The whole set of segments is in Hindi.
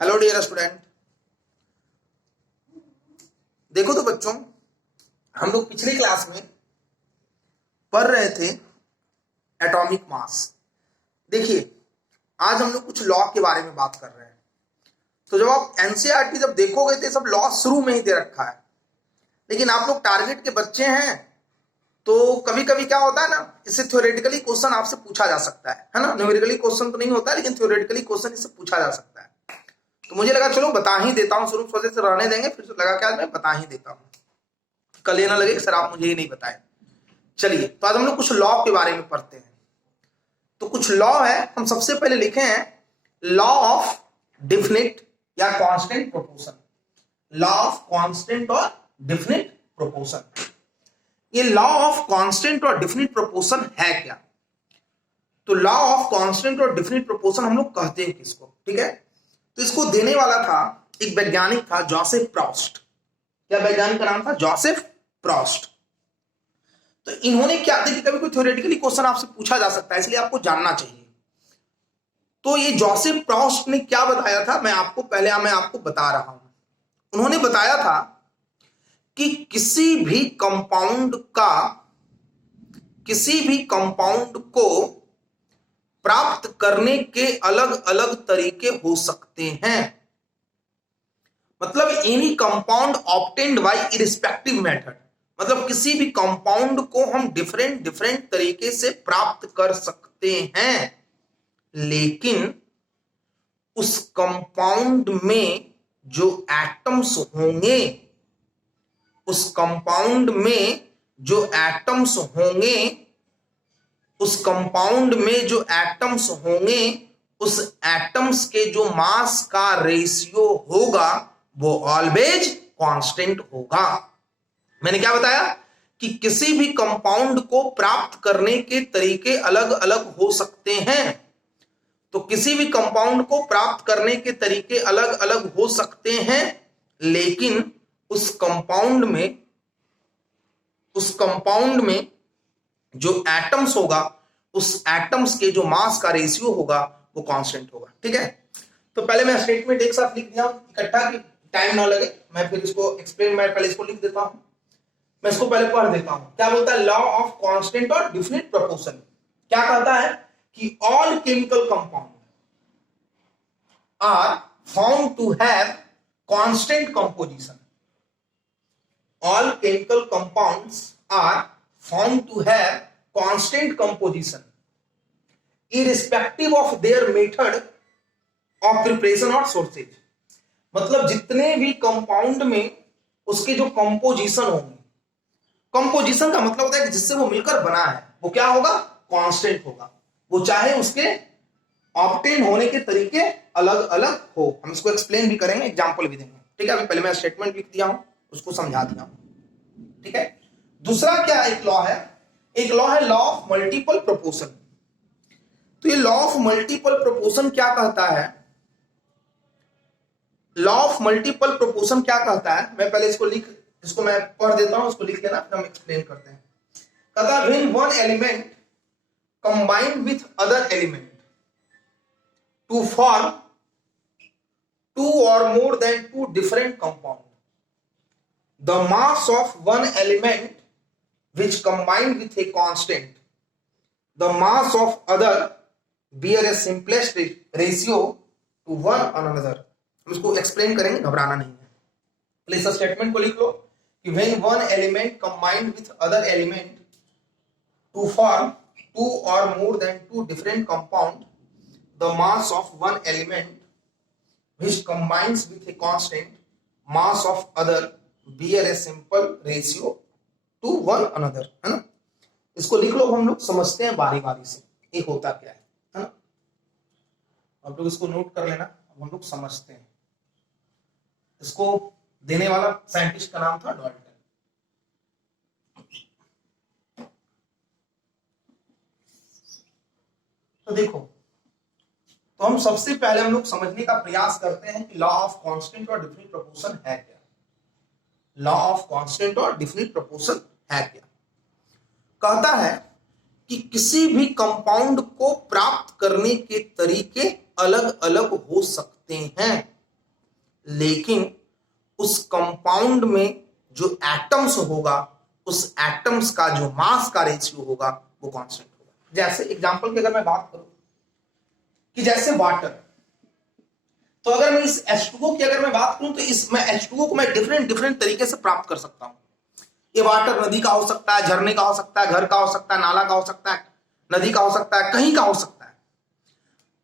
Hello dear student. देखो तो बच्चों, हम लोग पिछली क्लास में पढ़ रहे थे एटॉमिक मास। देखिए, आज हम लोग कुछ लॉ के बारे में बात कर रहे हैं। तो जब आप एनसीईआरटी जब देखोगे तो सब लॉ शुरू में ही दे रखा है, लेकिन आप लोग टारगेट के बच्चे हैं तो कभी कभी क्या होता है ना, इससे थ्योरेटिकली क्वेश्चन आपसे पूछा जा सकता है ना। न्यूमेरिकली क्वेश्चन तो नहीं होता, लेकिन थ्योरेटिकली क्वेश्चन इससे पूछा जा सकता है। तो मुझे लगा चलो बता ही देता हूं, शुरू वजह से रहने देंगे, फिर लगा क्या मैं बता ही देता हूं, कल ये ना लगे सर आप मुझे ये नहीं बताए। चलिए, तो आज हम लोग कुछ लॉ के बारे में पढ़ते हैं। तो कुछ लॉ है, हम सबसे पहले लिखे हैं लॉ ऑफ डेफिनिट या constant proportion. Law of constant और डेफिनिट प्रोपोर्शन। ये लॉ ऑफ कांस्टेंट और डेफिनिट प्रोपोर्शन है क्या? तो लॉ ऑफ कांस्टेंट और डेफिनिट प्रोपोर्शन हम लोग कहते हैं किसको, ठीक है? तो इसको देने वाला था एक वैज्ञानिक था, जोसेफ प्रॉस्ट। क्या वैज्ञानिक का नाम था? Joseph Proust. तो इन्होंने क्या, देखिए कभी कोई थ्योरेटिकली क्वेश्चन आपसे पूछा जा सकता है, इसलिए आपको जानना चाहिए। तो ये जोसेफ प्रॉस्ट ने क्या बताया था, मैं आपको बता रहा हूं। उन्होंने बताया था कि किसी भी कंपाउंड को प्राप्त करने के अलग अलग तरीके हो सकते हैं। मतलब any compound obtained by irrespective method, मतलब किसी भी कंपाउंड को हम डिफरेंट तरीके से प्राप्त कर सकते हैं, लेकिन उस कंपाउंड में जो एटम्स होंगे, उस कंपाउंड में जो एटम्स होंगे, उस एटम्स के जो मास का रेशियो होगा वो ऑलवेज कांस्टेंट होगा। मैंने क्या बताया कि किसी भी कंपाउंड को प्राप्त करने के तरीके अलग अलग हो सकते हैं। तो किसी भी कंपाउंड को प्राप्त करने के तरीके अलग अलग हो सकते हैं, लेकिन उस कंपाउंड में जो एटम्स होगा, उस एटम्स के जो मास का रेशियो होगा वो कांस्टेंट होगा। ठीक है? तो पहले मैं स्टेटमेंट एक साथ लिख दिया इकट्ठा कि टाइम ना लगे, मैं फिर इसको एक्सप्लेन, मैं पहले इसको लिख देता हूं, मैं इसको पहले पढ़ देता हूं। क्या बोलता है लॉ ऑफ कांस्टेंट और डेफिनिट प्रोपोर्शन? क्या कहता है कि all chemical compound are found to have constant composition. All chemical compounds are found to have constant composition irrespective of their method of preparation और सोर्सेज। मतलब जितने भी कंपाउंड में उसके जो कंपोजिशन होंगे, कंपोजिशन का मतलब होता है कि जिससे वो मिलकर बना है, वो क्या होगा? कांस्टेंट होगा। वो चाहे उसके ऑब्टेन होने के तरीके अलग अलग हो। हम इसको एक्सप्लेन भी करेंगे, एग्जांपल भी देंगे। ठीक है? अभी पहले मैं स्टेटमेंट लिख दिया हूं, उसको समझा दिया हूं। ठीक है? दूसरा क्या एक लॉ है? एक लॉ है लॉ ऑफ मल्टीपल प्रोपोर्शन। तो ये लॉ ऑफ मल्टीपल प्रोपोर्शन क्या कहता है? लॉ ऑफ मल्टीपल प्रोपोर्शन क्या कहता है? मैं पहले इसको मैं पढ़ देता हूं, उसको लिख लेना, फिर हम एक्सप्लेन करते हैं। कहता है when one element combined with other element to form two और more than two different compound, the mass of one element which combined with a constant, the mass of other bear a simplest ratio to one on another। हम इसको एक्सप्लेन करेंगे, घबराना नहीं है। पहले इस स्टेटमेंट को लिख लो कि when one element combined with other element to form two or more than two different compound, the mass of one element which combines with a constant mass of other bear a simple ratio to one another, है ना? इसको लिख लो, हम लोग समझते हैं बारी बारी से ये होता क्या है ना? आप लोग इसको नोट कर लेना, हम लोग समझते हैं। इसको देने वाला साइंटिस्ट का नाम था डाल्टन। तो देखो, तो हम सबसे पहले हम लोग समझने का प्रयास करते हैं कि लॉ ऑफ कांस्टेंट और डेफिनिट प्रोपोर्शन है क्या। लॉ ऑफ कांस्टेंट और डेफिनिट प्रोपोर्शन है क्या? कहता है कि किसी भी कंपाउंड को प्राप्त करने के तरीके अलग अलग हो सकते हैं। लेकिन उस कंपाउंड में जो एटम्स होगा, उस एटम्स का जो मास का रेशियो होगा वो कांस्टेंट होगा। जैसे एग्जांपल की अगर मैं बात करूं कि जैसे वाटर, तो अगर मैं इस H2O की अगर मैं बात करूं तो इस मैं H2O को मैं डिफरेंट डिफरेंट तरीके से प्राप्त कर सकता हूं। ये वाटर नदी का हो सकता है, झरने का हो सकता है, घर का हो सकता है, नाला का हो सकता है, नदी का हो सकता है, कहीं का हो सकता है।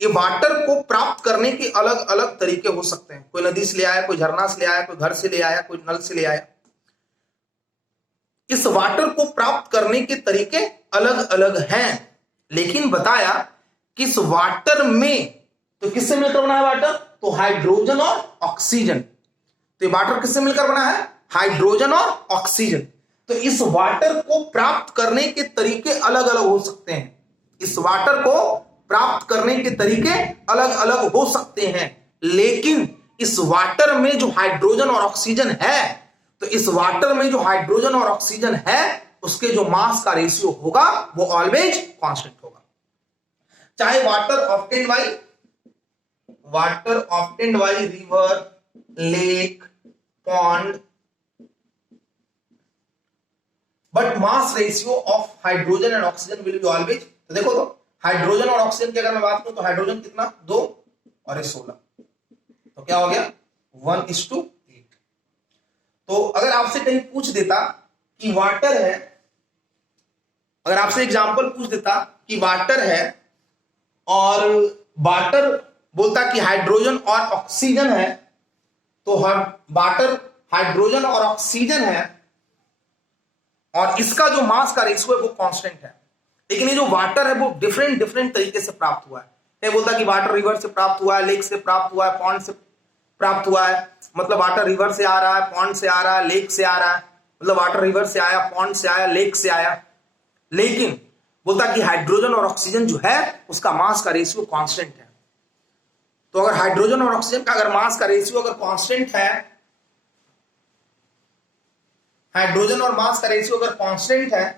ये वाटर को प्राप्त करने के अलग अलग तरीके हो सकते हैं। कोई नदी से ले आया, कोई झरना से ले आया, कोई घर से ले आया, कोई नल से ले आया। इस वाटर को प्राप्त करने के तरीके अलग अलग हैं, लेकिन बताया कि इस वाटर में तो किससे मिलकर बना है वाटर? तो हाइड्रोजन और ऑक्सीजन। तो ये वाटर किससे मिलकर बना है? हाइड्रोजन और ऑक्सीजन। तो इस वाटर को प्राप्त करने के तरीके अलग अलग हो सकते हैं। इस वाटर को प्राप्त करने के तरीके अलग अलग हो सकते हैं, लेकिन इस वाटर में जो हाइड्रोजन और ऑक्सीजन है, तो इस वाटर में जो हाइड्रोजन और ऑक्सीजन है उसके जो मास का रेशियो होगा वो ऑलवेज कांस्टेंट होगा। चाहे water obtained by river, lake, pond, but mass ratio of hydrogen and oxygen will be always. तो देखो, तो हाइड्रोजन और ऑक्सीजन की अगर मैं बात करूं तो हाइड्रोजन कितना? 2 और ये 16, तो क्या हो गया? 1:8। तो अगर आपसे कहीं पूछ देता कि वाटर है, अगर आपसे एग्जांपल पूछ देता कि वाटर है और वाटर बोलता कि हाइड्रोजन और ऑक्सीजन है, तो वाटर हाइड्रोजन और ऑक्सीजन है और इसका जो मास का रेशियो है वो कांस्टेंट है। लेकिन ये जो वाटर है वो डिफरेंट डिफरेंट तरीके से प्राप्त हुआ है। कहीं बोलता कि वाटर रिवर से प्राप्त हुआ है, लेक से प्राप्त हुआ है, पॉन्ड से प्राप्त हुआ है, मतलब वाटर रिवर से आ रहा है, पॉन्ड से आ रहा है, लेक से आ रहा है, मतलब वाटर रिवर से आया, पॉन्ड से आया, लेक से आया। लेकिन बोलता कि हाइड्रोजन और ऑक्सीजन जो है उसका मास का रेशियो कांस्टेंट है। तो अगर हाइड्रोजन और ऑक्सीजन का अगर मास का रेशियो अगर कांस्टेंट है, हाइड्रोजन और मास का रेशियो अगर कांस्टेंट है,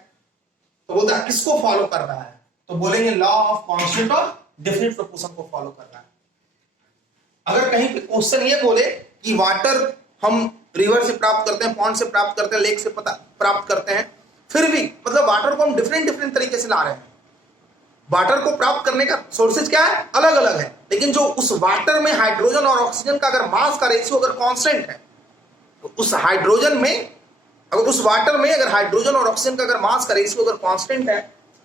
तो बोलता किसको फॉलो कर रहा है? तो बोलेंगे लॉ ऑफ कांस्टेंट और डेफिनेट प्रोपोर्शन को फॉलो कर रहा है। अगर कहीं पे क्वेश्चन ये बोले कि वाटर हम रिवर से प्राप्त करते हैं, पॉन्ड से प्राप्त करते हैं, लेक से प्राप्त करते हैं, फिर भी मतलब वाटर को हम डिफरेंट डिफरेंट तरीके से ला रहे हैं। वाटर को प्राप्त करने का सोर्सेज क्या है? अलग अलग है, लेकिन जो उस वाटर में हाइड्रोजन और ऑक्सीजन का अगर मास का रेशियो अगर कांस्टेंट है, तो उस हाइड्रोजन में अगर उस वाटर में अगर हाइड्रोजन और ऑक्सीजन का अगर मास का रेशियो अगर कांस्टेंट है,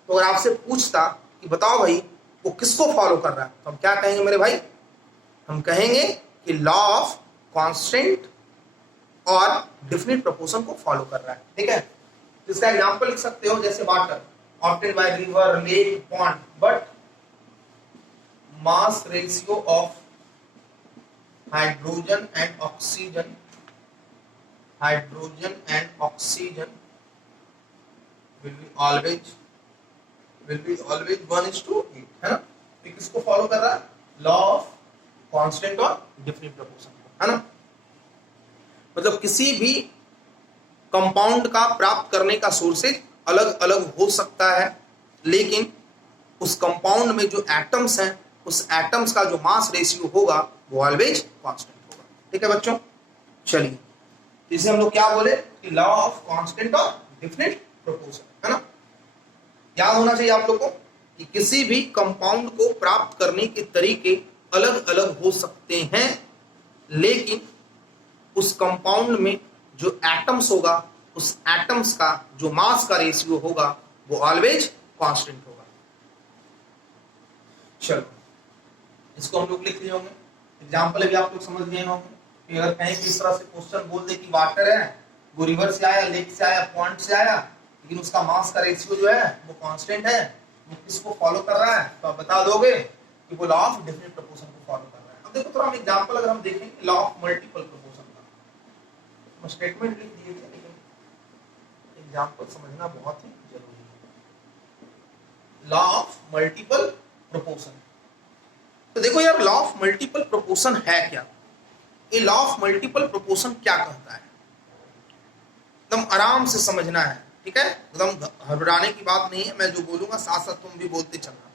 तो अगर आपसे पूछता कि बताओ भाई वो किसको फॉलो कर रहा है, तो हम क्या कहेंगे मेरे भाई? हम कहेंगे कि लॉ ऑफ कांस्टेंट और डेफिनिट प्रोपोर्शन को फॉलो कर रहा है। ठीक है, इसका एग्जांपल लिख सकते हो जैसे water obtained by river, lake, pond, but mass ratio of hydrogen and oxygen will be always 1:8, है ना? तो किसको फॉलो कर रहा है? लॉ ऑफ कांस्टेंट और डेफिनिट प्रोपोर्शन, है ना? मतलब किसी भी कंपाउंड का प्राप्त करने का सोर्सेज अलग अलग हो सकता है, लेकिन उस कंपाउंड में जो एटम्स हैं उस एटम्स का जो मास रेशियो होगा वो ऑलवेज कांस्टेंट होगा। ठीक है बच्चों, चलिए इसे हम लोग क्या बोले कि लॉ ऑफ कांस्टेंट और डेफिनिट प्रोपोर्शन, है ना? याद होना चाहिए आप लोगों को कि किसी भी कंपाउंड को प्राप्त करने के तरीके अलग अलग हो सकते हैं, लेकिन उस कंपाउंड में जो एटम्स होगा उस एटम्स का जो मास का रेशियो होगा वो ऑलवेज कांस्टेंट होगा। चलो इसको हम लोग लिख लिए होंगे, एग्जांपल भी आप लोग समझ गए होंगे कि अगर कहीं किस तरह से क्वेश्चन बोल दे कि वाटर है, वो रिवर से आया, लेक से आया, पॉन्ड से आया, लेकिन उसका मास का रेशियो जो है वो कांस्टेंट है, वो किसको फॉलो कर रहा है? तो आप बता दोगे कि वो लॉ ऑफ डेफिनिट प्रोपोर्शन को फॉलो कर रहा है। अब देखो थोड़ा हम एग्जांपल अगर हम देखें लॉ ऑफ मल्टीपल प्रोपोर्शन का, स्टेटमेंट लिख दिए थे लेकिन एग्जांपल समझना बहुत ही जरूरी है। लॉ ऑफ मल्टीपल प्रोपोर्शन, तो देखो यार लॉ ऑफ मल्टीपल प्रोपोर्शन है क्या? ये लॉ ऑफ मल्टीपल प्रोपोर्शन क्या कहता है? एकदम आराम से समझना है, ठीक है? एकदम घबराने की बात नहीं है, मैं जो बोलूंगा साथ साथ तुम भी बोलते चलना।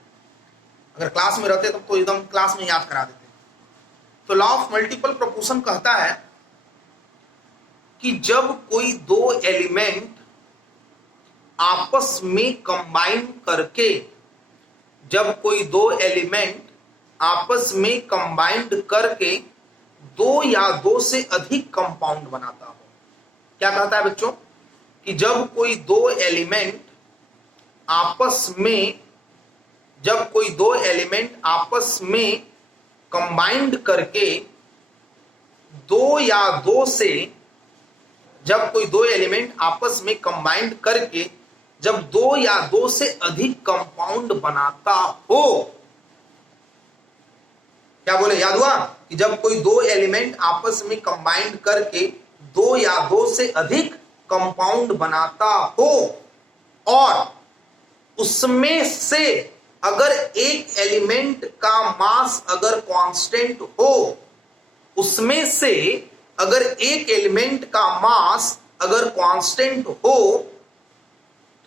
अगर क्लास में रहते तब तो एकदम क्लास में याद करा देते। तो लॉ ऑफ मल्टीपल प्रोपोर्शन कहता है कि जब कोई दो एलिमेंट आपस में कंबाइन करके, जब कोई दो एलिमेंट आपस में कंबाइंड करके दो या दो से अधिक कंपाउंड बनाता हो। क्या कहता है बच्चों कि जब कोई दो एलिमेंट आपस में, जब कोई दो एलिमेंट आपस में कंबाइंड करके दो या दो से, जब कोई दो एलिमेंट आपस में कंबाइंड करके जब दो या दो से अधिक कंपाउंड बनाता हो। क्या बोले, याद हुआ कि जब कोई दो एलिमेंट आपस में कंबाइंड करके दो या दो से अधिक कंपाउंड बनाता हो और उसमें से अगर एक एलिमेंट का मास अगर कांस्टेंट हो, उसमें से अगर एक एलिमेंट का मास अगर कांस्टेंट हो,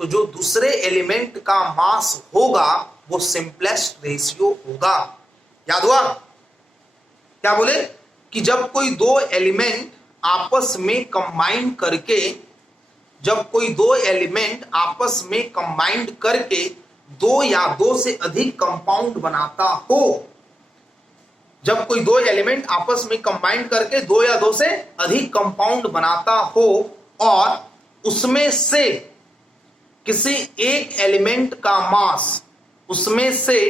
तो जो दूसरे एलिमेंट का मास होगा वो सिंपलेस्ट रेशियो होगा। याद हुआ? क्या बोले कि जब कोई दो एलिमेंट आपस में कंबाइन करके, जब कोई दो एलिमेंट आपस में कंबाइंड करके दो या दो से अधिक कंपाउंड बनाता हो, जब कोई दो एलिमेंट आपस में कंबाइंड करके दो या दो से अधिक कंपाउंड बनाता हो और उसमें से किसी एक एलिमेंट का मास, उसमें से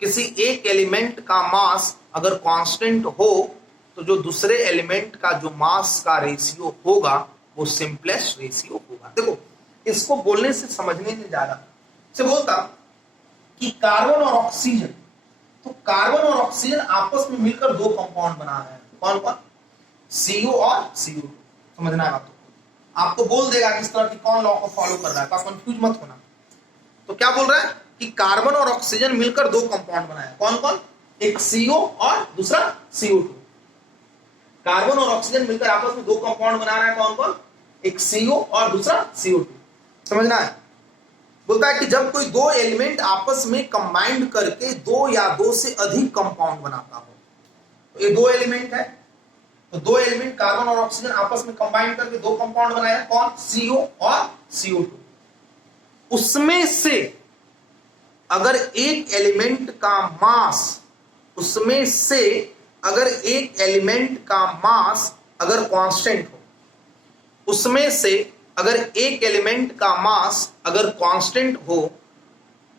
किसी एक एलिमेंट का मास अगर कांस्टेंट हो, तो जो दूसरे एलिमेंट का जो मास का रेशियो होगा वो सिंपलेस्ट रेशियो होगा। देखो, इसको बोलने से समझने में ज्यादा से बोलता कि कार्बन और ऑक्सीजन, तो कार्बन और ऑक्सीजन आपस में मिलकर दो कंपाउंड बना रहे हैं। कौन कौन? CO और CO2। समझना है बात? आपको बोल देगा कि इस तरह की कौन लॉ को फॉलो कर रहा है, तो कंफ्यूज मत होना। तो क्या बोल रहा है कि कार्बन और ऑक्सीजन मिलकर दो कंपाउंड बनाए। कौन कौन? एक CO और दूसरा CO2। कार्बन और ऑक्सीजन मिलकर आपस में दो कंपाउंड बना रहा है। कौन कौन? एक CO और दूसरा CO2। समझना है? बोलता है कि जब कोई दो एलिमेंट आपस में कंबाइंड करके दो या दो से अधिक कंपाउंड बनाता हो, तो ये दो एलिमेंट है, तो दो एलिमेंट कार्बन और ऑक्सीजन आपस में कंबाइंड करके दो कंपाउंड बनाया। कौन? CO और CO2। उसमें से अगर एक एलिमेंट का मास, उसमें से अगर एक एलिमेंट का मास अगर कांस्टेंट हो, उसमें से अगर एक एलिमेंट का मास अगर कांस्टेंट हो,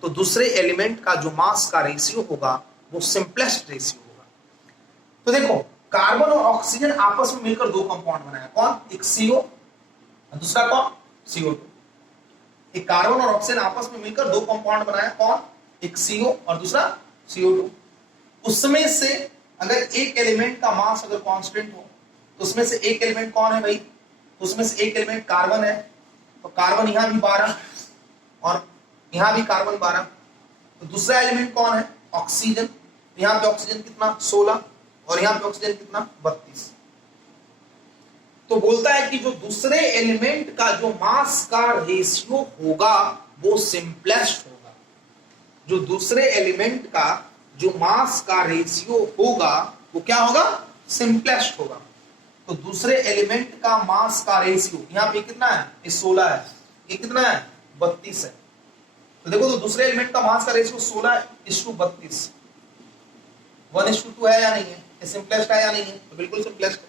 तो दूसरे एलिमेंट का जो मास का रेशियो होगा वो सिंपलेस्ट रेशियो होगा। तो देखो, कार्बन और ऑक्सीजन आपस में मिलकर दो कंपाउंड बनाया। कौन? एक CO और दूसरा कौन? CO2। एक कार्बन और ऑक्सीजन आपस में मिलकर दो कंपाउंड बनाया। कौन? एक CO और दूसरा CO2। उसमें से अगर एक एलिमेंट का मास अगर कांस्टेंट हो, तो उसमें से एक एलिमेंट कौन है भाई? उसमें से एक एलिमेंट कार्बन है, तो कार्बन यहां भी 12 और यहां भी कार्बन 12। तो दूसरा एलिमेंट कौन है? ऑक्सीजन। यहां पे ऑक्सीजन कितना? 16 और यहां पे ऑक्सीजन कितना? 32। तो बोलता है कि जो दूसरे एलिमेंट का जो मास का रेशियो होगा वो सिंपलेस्ट होगा। जो दूसरे एलिमेंट का जो मास का रेशियो होगा वो क्या होगा? सिंपलेस्ट होगा। तो दूसरे एलिमेंट का मास का रेशियो यहां पे कितना है? ये 16 है, ये कितना है? 32 है। तो देखो, तो दूसरे एलिमेंट का मास का रेशियो 16:32, 1:2 है या नहीं है? ये सिंपलेस्ट है या नहीं है? तो बिल्कुल सिंपलेस्ट है।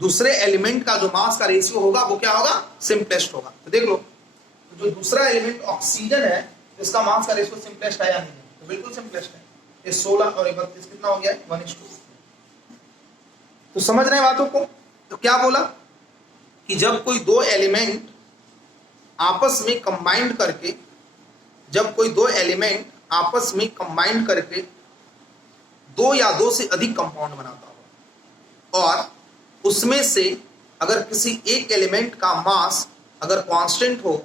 दूसरे एलिमेंट का जो मास का रेशियो होगा वो क्या होगा? सिंपलेस्ट होगा। तो देख लो, तो जो दूसरा एलिमेंट ऑक्सीजन है, इसका मास का रेशियो सिंपलेस्ट है या नहीं है? तो बिल्कुल सिंपलेस्ट है। ये 16 और 32 कितना हो गया? 1:2। तो समझ रहे हैं बातों को? तो क्या बोला कि जब कोई दो एलिमेंट आपस में कंबाइंड करके, जब कोई दो एलिमेंट आपस में कंबाइंड करके दो या दो से अधिक कंपाउंड बनाता हो और उसमें से अगर किसी एक एलिमेंट का मास अगर कांस्टेंट हो,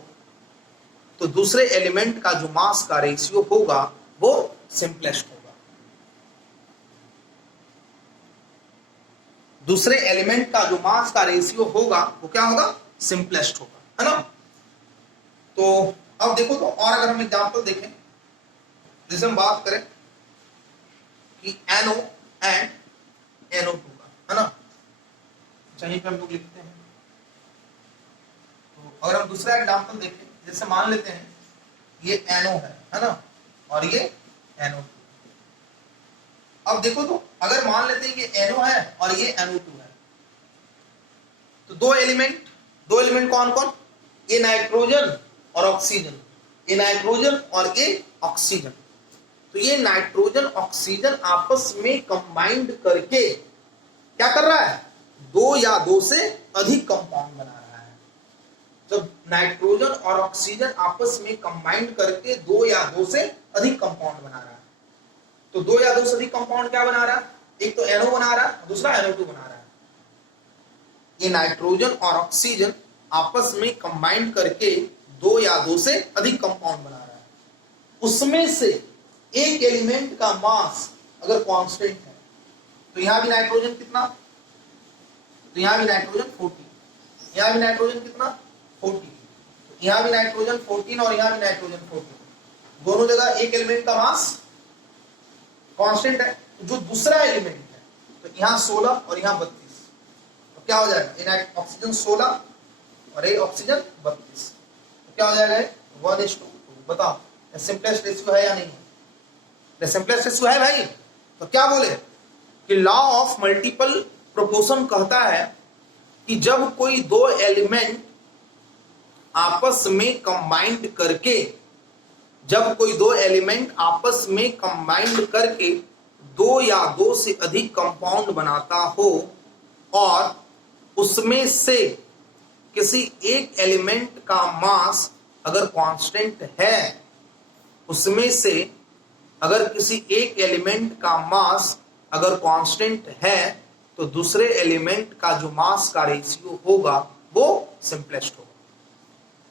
तो दूसरे एलिमेंट का जो मास का रेशियो होगा वो सिंपलेस्ट होगा। दूसरे एलिमेंट का जो मास का रेशियो होगा वो क्या होगा? सिंपलेस्ट होगा, है ना? तो अब देखो, तो और अगर हम एग्जांपल देखें, जैसे हम बात करें कि NO एंड NO2 का, है ना। यहीं पे हम लोग लिखते हैं। तो अगर हम दूसरा एग्जाम्पल देखें, जैसे मान लेते हैं ये NO है ना, और ये NO2। अब देखो तो अगर मान लेते हैं कि NO है और ये NO2 है, तो दो एलिमेंट कौन कौन, ये नाइट्रोजन और ऑक्सीजन, ये नाइट्रोजन और ये ऑक्सीजन। तो ये नाइट्रोजन ऑक्सीजन आपस में कंबाइंड करके क्या कर रहा है, दो या दो से अधिक कंपाउंड बना रहा है। जब नाइट्रोजन और ऑक्सीजन आपस में कंबाइंड करके दो या दो से अधिक कंपाउंड बना रहा है, तो दो या दो से अधिक कंपाउंड क्या बना रहा है, एक तो NO बना रहा है, दूसरा NO2 बना रहा है। ये नाइट्रोजन और ऑक्सीजन आपस में कंबाइंड करके दो या दो से अधिक कंपाउंड बना रहा है। उसमें से एक एलिमेंट का मास अगर कांस्टेंट है, तो यहां भी नाइट्रोजन कितना, तो यहां भी नाइट्रोजन 14, यहां भी नाइट्रोजन कितना 14, तो यहां भी नाइट्रोजन 14 और यहां भी नाइट्रोजन 14, दोनों जगह एक एलिमेंट का मास कांस्टेंट है। जो दूसरा एलिमेंट है, तो यहां 16 और यहां 32, तो क्या हो जाएगा, ये ऑक्सीजन 16 और ये ऑक्सीजन 32, तो क्या हो जाएगा 1:2। बताओ सिंपलेस्ट रेशियो है या नहीं है, सिंपलेस्ट रेशियो है भाई। तो क्या बोले कि लॉ ऑफ मल्टीपल प्रोपोर्शन कहता है कि जब कोई दो एलिमेंट आपस में कंबाइंड करके, जब कोई दो एलिमेंट आपस में कंबाइंड करके दो या दो से अधिक कंपाउंड बनाता हो और उसमें से किसी एक एलिमेंट का मास अगर कांस्टेंट है, उसमें से अगर किसी एक एलिमेंट का मास अगर कांस्टेंट है, तो दूसरे एलिमेंट का जो मास का रेशियो होगा वो सिंपलेस्ट होगा।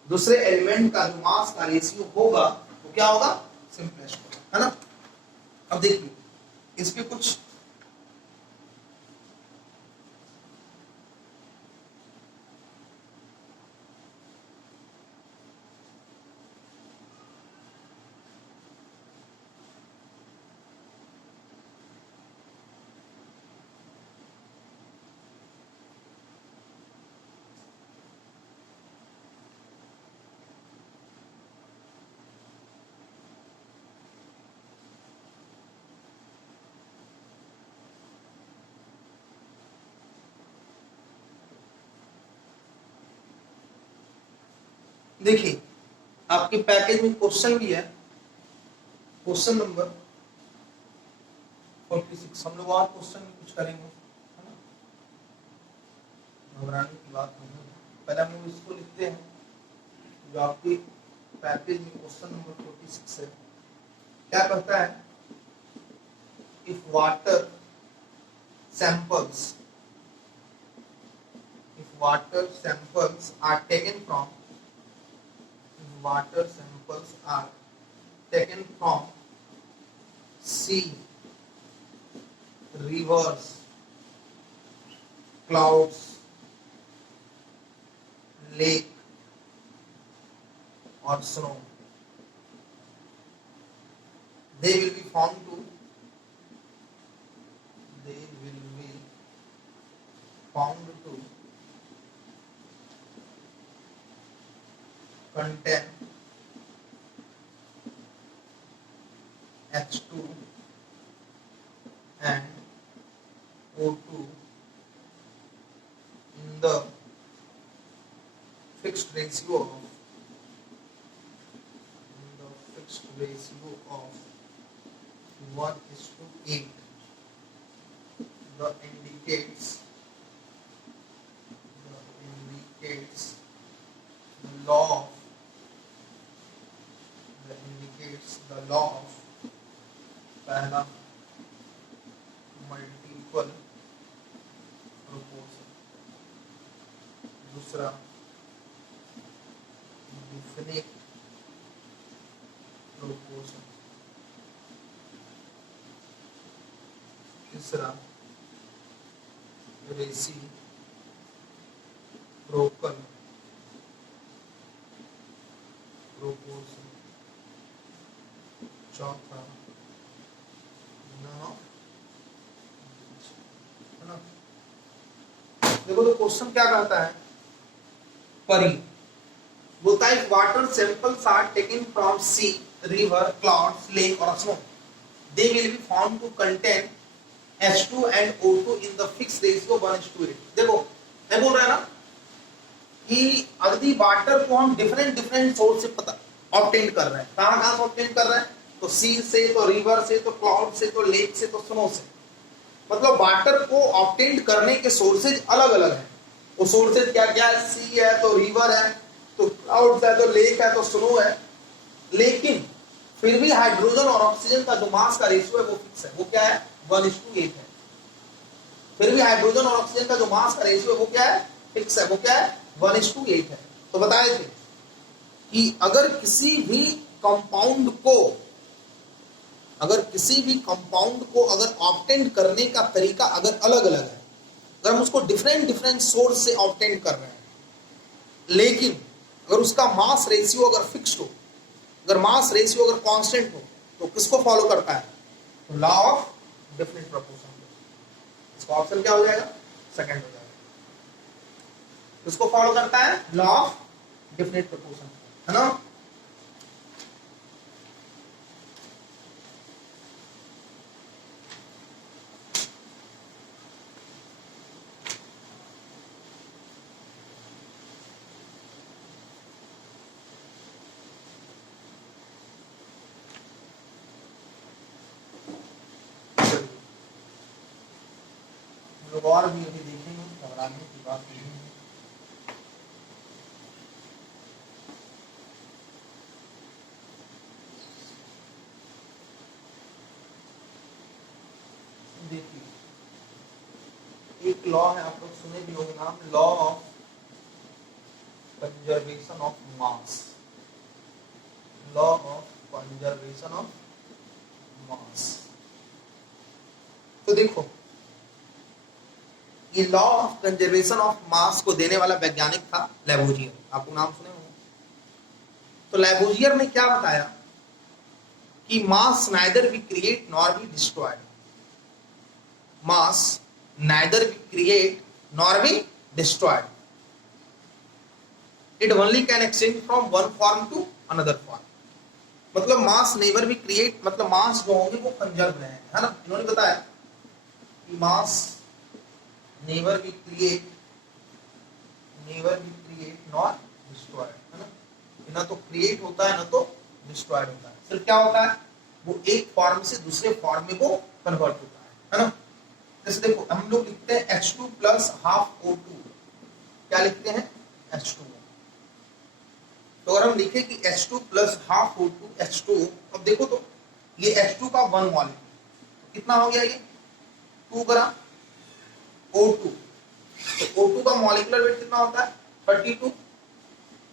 दूसरे एलिमेंट का जो मास का रेशियो होगा वो क्या होगा, सिंपलेस्ट होगा, है ना। अब देखिए इसके कुछ देखिए आपके पैकेज में क्वेश्चन भी है, क्वेश्चन नंबर 46। हम लोग और क्वेश्चन कुछ करेंगे, है ना, घबराने की बात नहीं है। पहले हम लोग इसको लिखते हैं जो आपके पैकेज में क्वेश्चन नंबर 46 है। क्या कहता है, if water samples are taken from sea, rivers, clouds, lake or snow, they will be found to contain H2 and O2 in the fixed ratio of 1:8. The indicates the law of पहला मल्टीपल प्रोपोर्शन, दूसरा डिफिनिट प्रोपोर्शन, तीसरा रेसिप्रोकल प्रोपोर्शन, चौथा है ना। देखो तो क्वेश्चन क्या कहता है, परी बोलता है water samples are taken from sea, river, clouds, lake और snow, they will be found to contain H2 and O2 in the fixed ratio 1:8। देखो मैं बोल रहा है ना कि अगली वाटर को हम डिफरेंट सोर्स से पता ऑब्टेन कर रहे हैं। कहां से ऑब्टेन कर रहे हैं, तो सी से, तो रिवर से, तो क्लाउड से, तो लेक से, तो स्नो से। मतलब वाटर को ऑब्टेन करने के सोर्सेज अलग अलग हैं। वो सोर्सेज क्या क्या है, सी है, तो रिवर है, तो क्लाउड है, तो लेक है, तो स्नो है। लेकिन फिर भी हाइड्रोजन और ऑक्सीजन का जो मास का रेशियो है वो फिक्स है। वो क्या है, 1:8 है। फिर भी हाइड्रोजन और ऑक्सीजन का जो मास का रेशियो है वो क्या है, फिक्स है। वो क्या है, 1:8 है। तो बताए थे कि अगर किसी भी कंपाउंड को अगर ऑब्टेन करने का तरीका अगर अलग अलग है, अगर हम उसको डिफरेंट सोर्स से ऑब्टेन कर रहे हैं, लेकिन अगर उसका मास रेशियो अगर फिक्स्ड हो, अगर मास रेशियो अगर कांस्टेंट हो, तो किसको फॉलो करता है, तो लॉ ऑफ डेफिनेट प्रोपोर्शन। इसका ऑप्शन क्या हो जाएगा, सेकंड हो जाएगा। किसको फॉलो करता है, लॉ ऑफ डेफिनेट प्रोपोर्शन, है ना। और भी अभी देखेंगे, घबराने की बात नहीं है। देखिए एक लॉ है, आप लोग सुने भी होंगे नाम, law of conservation of mass. Law of conservation of mass. तो देखो ये लॉ ऑफ कंजर्वेशन ऑफ मास को देने वाला वैज्ञानिक था लैबोजियर। आपको नाम सुने होंगे। तो लैबोजियर ने क्या बताया कि mass neither be create nor be destroyed. Mass neither be create nor be destroyed, it only can exchange from one form to another form. मतलब मास नेवर बी क्रिएट, मतलब मास जो होंगे वो कंजर्व रहे, है ना। इन्होंने बताया कि mass never be create not destroyed, है ना। ना तो क्रिएट होता है ना तो डिस्ट्रॉयड होता है, सिर्फ क्या होता है, वो एक फॉर्म से दूसरे फॉर्म में वो कन्वर्ट होता है ना। जैसे देखो हम लोग लिखते हैं H2 प्लस हाफ O2, क्या लिखते हैं, H2। तो अगर हम लिखे कि H2 plus half O2 H2, अब देखो तो ये H2 का 1 मॉलिक्यूल कितना हो गया, ये 2 ग्राम। O2, तो O2 का मॉलिक्यूलर वेट कितना होता है, 32।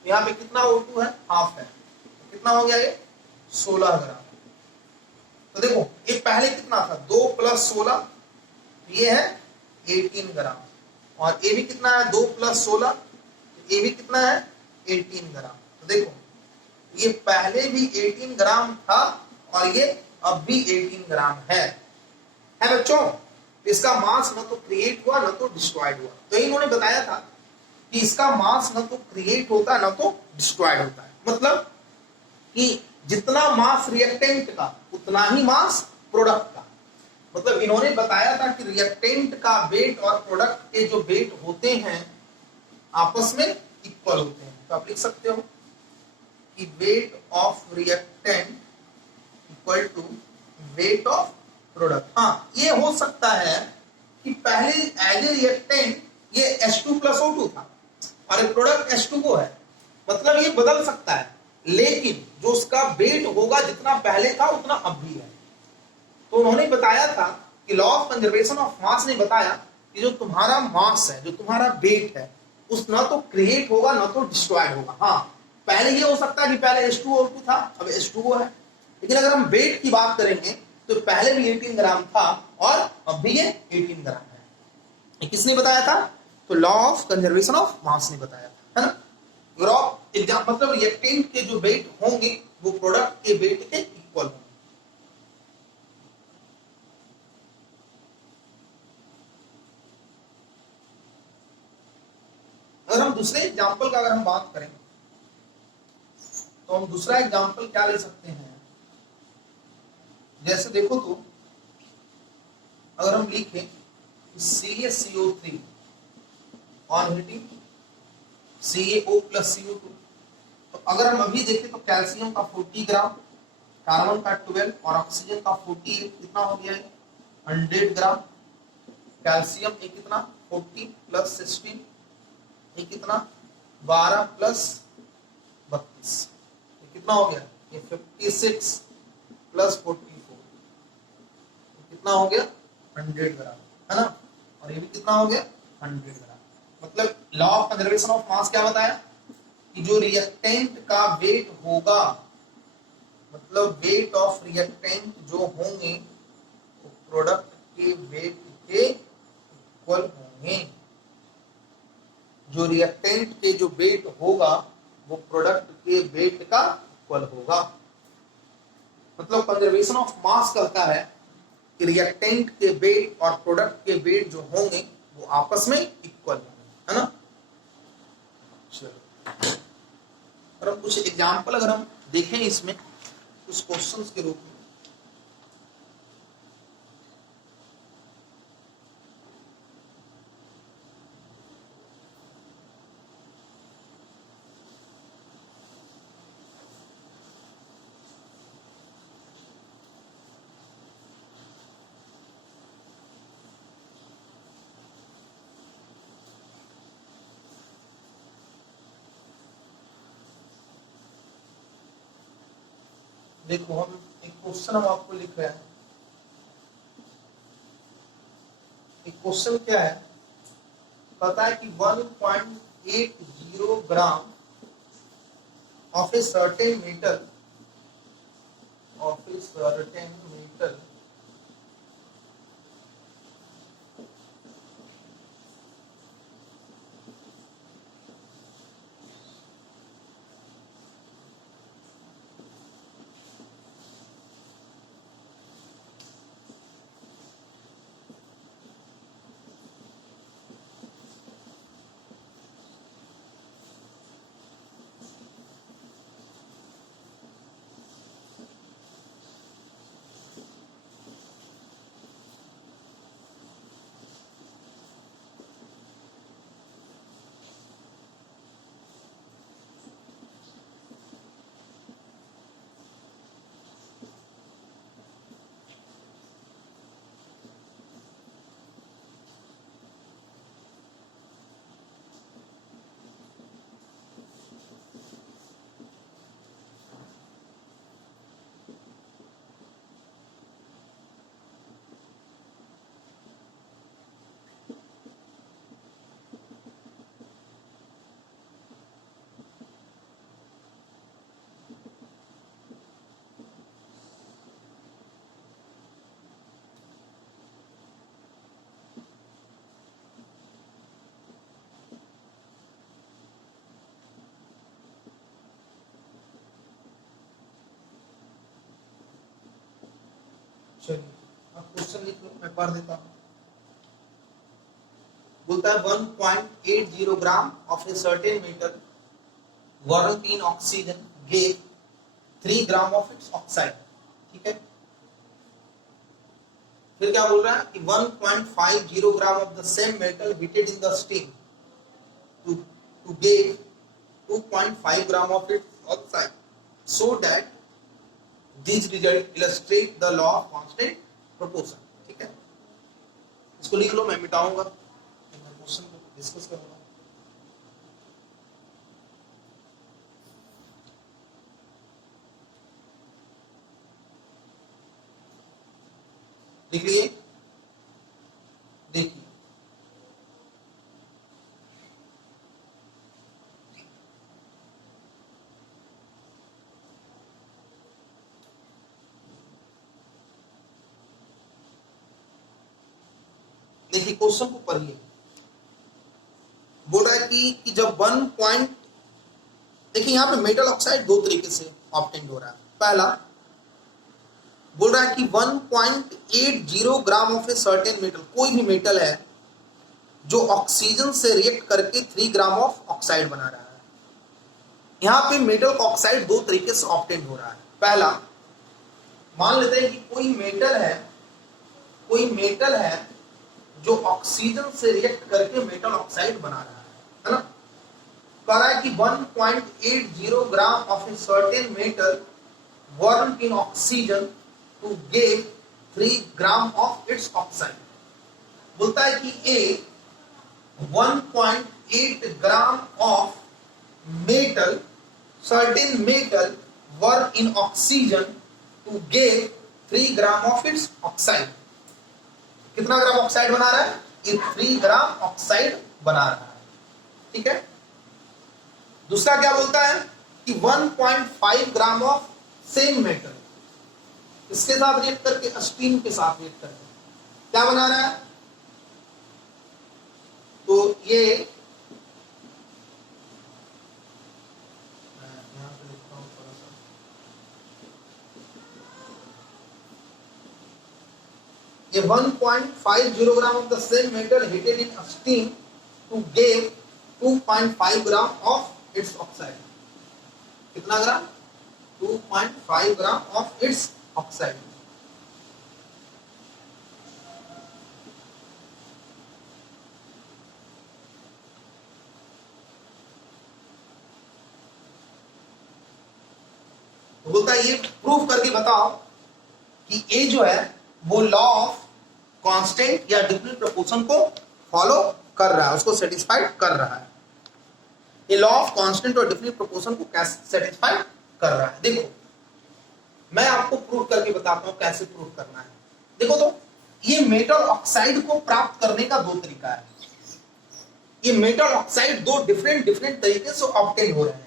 यहाँ पे कितना O2 है, हाफ है, तो कितना हो गया ये 16 ग्राम। तो देखो ये पहले कितना था, 2 + 16, ये है 18 ग्राम। और ये भी कितना है, 2 + 16, ये भी कितना है 18 ग्राम। तो देखो ये पहले भी 18 ग्राम था और ये अब भी 18 ग्राम है बच्चों। इसका मास न तो क्रिएट हुआ न तो डिस्ट्रॉयड हुआ। तो इन्होंने बताया था कि इसका मास न तो क्रिएट होता है न तो डिस्ट्रॉयड होता है। मतलब कि जितना मास रिएक्टेंट का उतना ही मास प्रोडक्ट का। मतलब इन्होंने बताया था कि रिएक्टेंट का वेट और प्रोडक्ट के जो वेट होते हैं आपस में इक्वल होते हैं। तो आप लिख सकते हो कि weight of reactant equal to weight of product. हाँ ये हो सकता है कि पहले एज ए रिएक्टेंट ये H2 + O2 था और प्रोडक्ट H2O है, मतलब ये बदल सकता है, लेकिन जो उसका वेट होगा जितना पहले था उतना अब भी है। तो उन्होंने बताया था कि लॉ ऑफ कंजर्वेशन ऑफ मास ने बताया कि जो तुम्हारा मास है, जो तुम्हारा वेट है, उस ना तो क्रिएट होगा ना तो डिस्ट्रॉयड होगा। हाँ पहले ये हो सकता है कि पहले H2O2 था अब H2O है, लेकिन अगर हम वेट की बात करेंगे तो पहले भी 18 ग्राम था और अब भी ये 18 ग्राम है। ये किसने बताया था, तो लॉ ऑफ कंजर्वेशन ऑफ मास ने बताया था, है ना। मतलब रिएक्टेंट के जो वेट होंगे वो प्रोडक्ट के वेट के इक्वल होंगे। दूसरे एग्जाम्पल का अगर हम बात करें तो हम दूसरा एग्जाम्पल क्या ले सकते हैं, जैसे देखो तो अगर हम लिखें CaCO3 on heating CaO plus CO2, तो अगर हम अभी देखें तो कैल्शियम का 40 ग्राम, कार्बन का 12 और ऑक्सीजन का 48, कितना हो गया है 100 ग्राम। कैल्शियम एक कितना 40 प्लस 16, ये कितना 12 प्लस 32, ये कितना हो गया ये 56 प्लस 44, कितना हो गया 100 ग्राम, है ना। और ये भी कितना हो गया 100 ग्राम। मतलब law of conservation of mass क्या बताया कि जो रिएक्टेंट का वेट होगा, मतलब वेट ऑफ रिएक्टेंट जो होंगे वो प्रोडक्ट के वेट के इक्वल होंगे। जो रिएक्टेंट के जो वेट होगा वो प्रोडक्ट के वेट का इक्वल होगा। मतलब कंजर्वेशन ऑफ मास कहता है कि रिएक्टेंट के वेट और प्रोडक्ट के वेट जो होंगे वो आपस में इक्वल होंगे, है ना। चलो, और अब कुछ एग्जाम्पल अगर हम देखें इसमें कुछ क्वेश्चंस के रूप में, देखो हम एक क्वेश्चन हम आपको लिख रहे हैं। एक क्वेश्चन क्या है, पता है कि 1.80 gram of a certain metal चलिए अब क्वेश्चन लिख लो, मैं पढ़ देता हूं। बोलता है 1.80 gram of a certain metal whorl in oxygen gave 3 gram of its oxide. ठीक है, फिर क्या बोल रहा है कि 1.50 gram of the same metal heated in the steam to gave 2.5 gram of its oxide so that These results illustrate the law of constant proportion। ठीक है, इसको लिख लो, मैं मिटाऊंगा, मैं क्वेश्चन को डिस्कस करूंगा। लिख लिए, देखिए देखिए क्वेश्चन को पढ़िए। बोल रहा है कि जब 1 पॉइंट, देखिए यहाँ पे मेटल ऑक्साइड दो तरीके से ऑब्टेन्ड हो रहा है। पहला बोल रहा है कि 1.80 gram of a certain metal, कोई भी मेटल है जो ऑक्सीजन से रिएक्ट करके 3 ग्राम ऑफ ऑक्साइड बना रहा है। यहां पे मेटल का ऑक्साइड दो तरीके से ऑब्टेन हो रहा है। पहला, मान लेते हैं कि कोई मेटल है जो ऑक्सीजन से रिएक्ट करके मेटल ऑक्साइड बना रहा है ना। कह रहा है कि 1.80 gram of a certain metal warmed in oxygen to give 3 gram of its oxide. बोलता है कि ए 1.8 gram of metal, certain metal work in oxygen to give 3 gram of its oxide. कितना ग्राम ऑक्साइड बना रहा है? ये 3 ग्राम ऑक्साइड बना रहा है। ठीक है। दूसरा क्या बोलता है कि 1.5 ग्राम ऑफ सेम मेटल, इसके साथ रिएक्ट करके, अस्टीन के साथ रिएक्ट करके क्या बना रहा है? तो ये यहां पे लिखता हूं थोड़ा सा, ये 1.50 gram of the same metal heated in अस्टीन to give 2.5 gram of its oxide. कितना gram? 2.5 gram of its oxide. तो बोलता है ये प्रूफ करके बताओ कि ए जो है वो लॉ ऑफ कांस्टेंट या डिफरेंट प्रोपोर्शन को फॉलो कर रहा है, उसको सेटिस्फाइड कर रहा है। ये लॉ ऑफ कांस्टेंट और डिफरेंट प्रोपोर्शन को कैसे सेटिस्फाइड कर रहा है? देखो, मैं आपको प्रूफ करके बताता हूं कैसे प्रूफ करना है। देखो तो ये मेटल ऑक्साइड को प्राप्त करने का दो तरीका है। ये मेटल ऑक्साइड दो डिफरेंट तरीके से ऑब्टेन हो रहे हैं।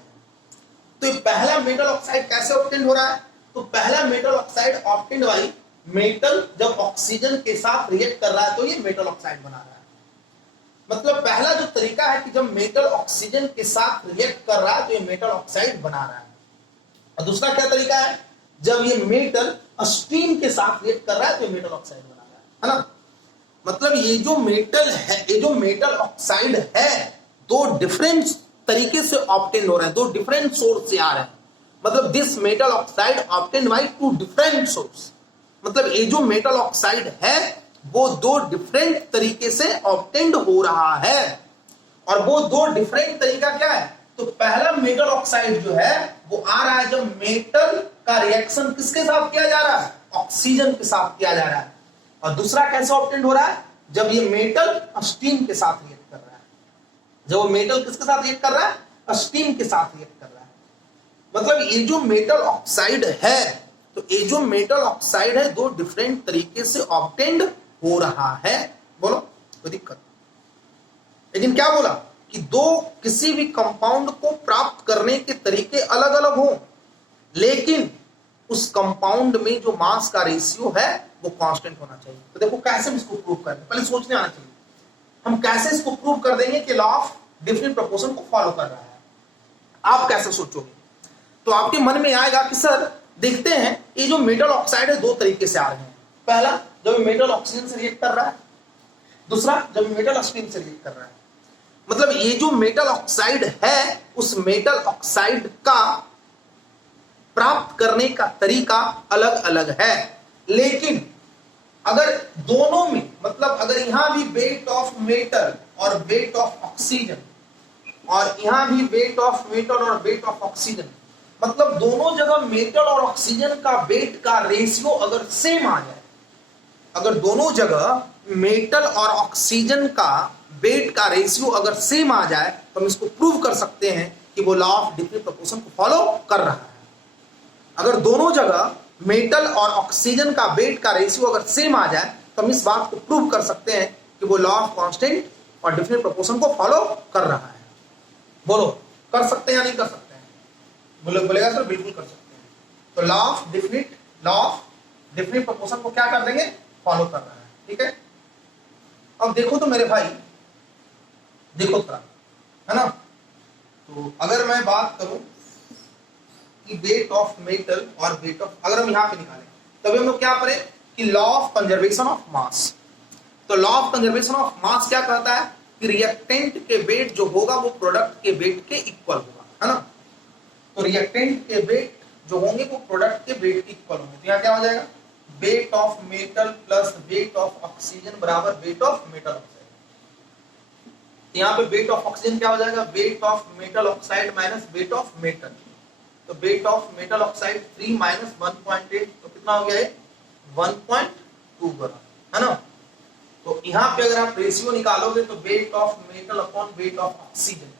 तो ये पहला मेटल ऑक्साइड कैसे ऑब्टेन हो रहा है? तो पहला metal oxide obtain by metal जब ऑक्सीजन के साथ रिएक्ट कर रहा है तो ये मेटल ऑक्साइड बना रहा है। मतलब पहला जो तरीका है कि जब मेटल ऑक्सीजन के साथ रिएक्ट कर रहा है तो ये मेटल ऑक्साइड बना रहा है। और दूसरा क्या तरीका है? जब ये मेटल स्टीम के साथ रिएक्ट कर रहा है तो ये मेटल ऑक्साइड बना रहा है ना। मतलब ये जो मेटल है, ये जो मेटल ऑक्साइड है, दो डिफरेंट तरीके से ऑब्टेन हो रहे हैं, दो डिफरेंट सोर्स से आ रहे हैं। मतलब this metal oxide obtain by two different source. मतलब ये जो मेटल ऑक्साइड है वो दो डिफरेंट तरीके से ऑब्टेन्ड हो रहा है। और वो दो डिफरेंट तरीका क्या है? तो पहला मेटल ऑक्साइड जो है वो आ रहा है जब मेटल का रिएक्शन किसके साथ किया जा रहा है? ऑक्सीजन के साथ किया जा रहा है। और दूसरा कैसे ऑब्टेन्ड हो रहा है? जब ये मेटल स्टीम के साथ रिएक्ट कर रहा है। जब वो मेटल किसके साथ रिएक्ट कर रहा है? स्टीम के साथ रिएक्ट कर रहा है। मतलब ये जो मेटल ऑक्साइड है, तो ये जो मेटल ऑक्साइड है दो डिफरेंट तरीके से ऑब्टेन्ड हो रहा है। बोलो कोई दिक्कत? लेकिन क्या बोला कि दो किसी भी कंपाउंड को प्राप्त करने के तरीके अलग अलग हों, लेकिन उस कंपाउंड में जो मास का रेशियो है वो कांस्टेंट होना चाहिए। तो देखो कैसे हम इसको प्रूव करें, पहले सोचने आना चाहिए हम कैसे इसको प्रूव कर देंगे कि लॉ ऑफ डिफरेंट प्रोपोर्शन को फॉलो कर रहा है। आप कैसे सोचोगे? तो आपके मन में आएगा कि सर देखते हैं ये जो मेटल ऑक्साइड है दो तरीके से आ रहे हैं। पहला जब मेटल ऑक्सीजन से रिएक्ट कर रहा है, दूसरा जब मेटल स्टीम से रिएक्ट कर रहा है। मतलब ये जो मेटल ऑक्साइड है उस मेटल ऑक्साइड का प्राप्त करने का तरीका अलग अलग है। लेकिन अगर दोनों में, मतलब अगर यहां भी वेट ऑफ मेटल और वेट ऑफ ऑक्सीजन, और यहां भी वेट ऑफ मेटल और वेट ऑफ ऑक्सीजन, मतलब दोनों जगह मेटल और ऑक्सीजन का वेट का रेशियो अगर सेम आ जाए, अगर दोनों जगह मेटल और ऑक्सीजन का वेट का रेशियो अगर सेम आ जाए तो हम इसको प्रूव कर सकते हैं कि वो लॉ ऑफ डिफरेंट प्रोपोर्शन को फॉलो कर रहा है। अगर दोनों जगह मेटल और ऑक्सीजन का वेट का रेशियो अगर सेम आ जाए तो हम इस बात को प्रूव कर सकते हैं कि वो लॉ ऑफ कांस्टेंट और डिफरेंट प्रोपोर्शन को फॉलो कर रहा है। बोलो कर सकते हैं या नहीं कर सकते हैं? बोलेगा सर बिल्कुल कर सकते हैं। तो लॉ ऑफ डिफरेंट प्रोपोर्शन को क्या कर देंगे? फॉलो कर रहा है। ठीक है। अब देखो तो मेरे भाई, देखो थोड़ा, है ना। तो अगर मैं बात करूं कि वेट ऑफ मेटल और वेट ऑफ, अगर हम यहां पे निकालें तभी हम लोग क्या करें कि law of conservation of mass. तो law of conservation of mass क्या कहता है कि रिएक्टेंट के वेट जो होगा वो प्रोडक्ट के वेट के इक्वल होगा, है ना। तो रिएक्टेंट के वेट जो होंगे वो प्रोडक्ट के वेट के इक्वल होंगे। तो यहाँ क्या हो जाएगा, weight of metal plus weight of oxygen बराबर वेट ऑफ मेटल ऑक्साइड। यहाँ पे वेट ऑफ ऑक्सीजन क्या हो जाएगा, weight of metal oxide minus weight of metal. तो weight of metal oxide 3 minus 1.8 तो कितना हो गया, 1.2 ग्राम, है ना। तो यहाँ पे अगर आप रेशियो निकालोगे तो weight of metal upon weight of oxygen,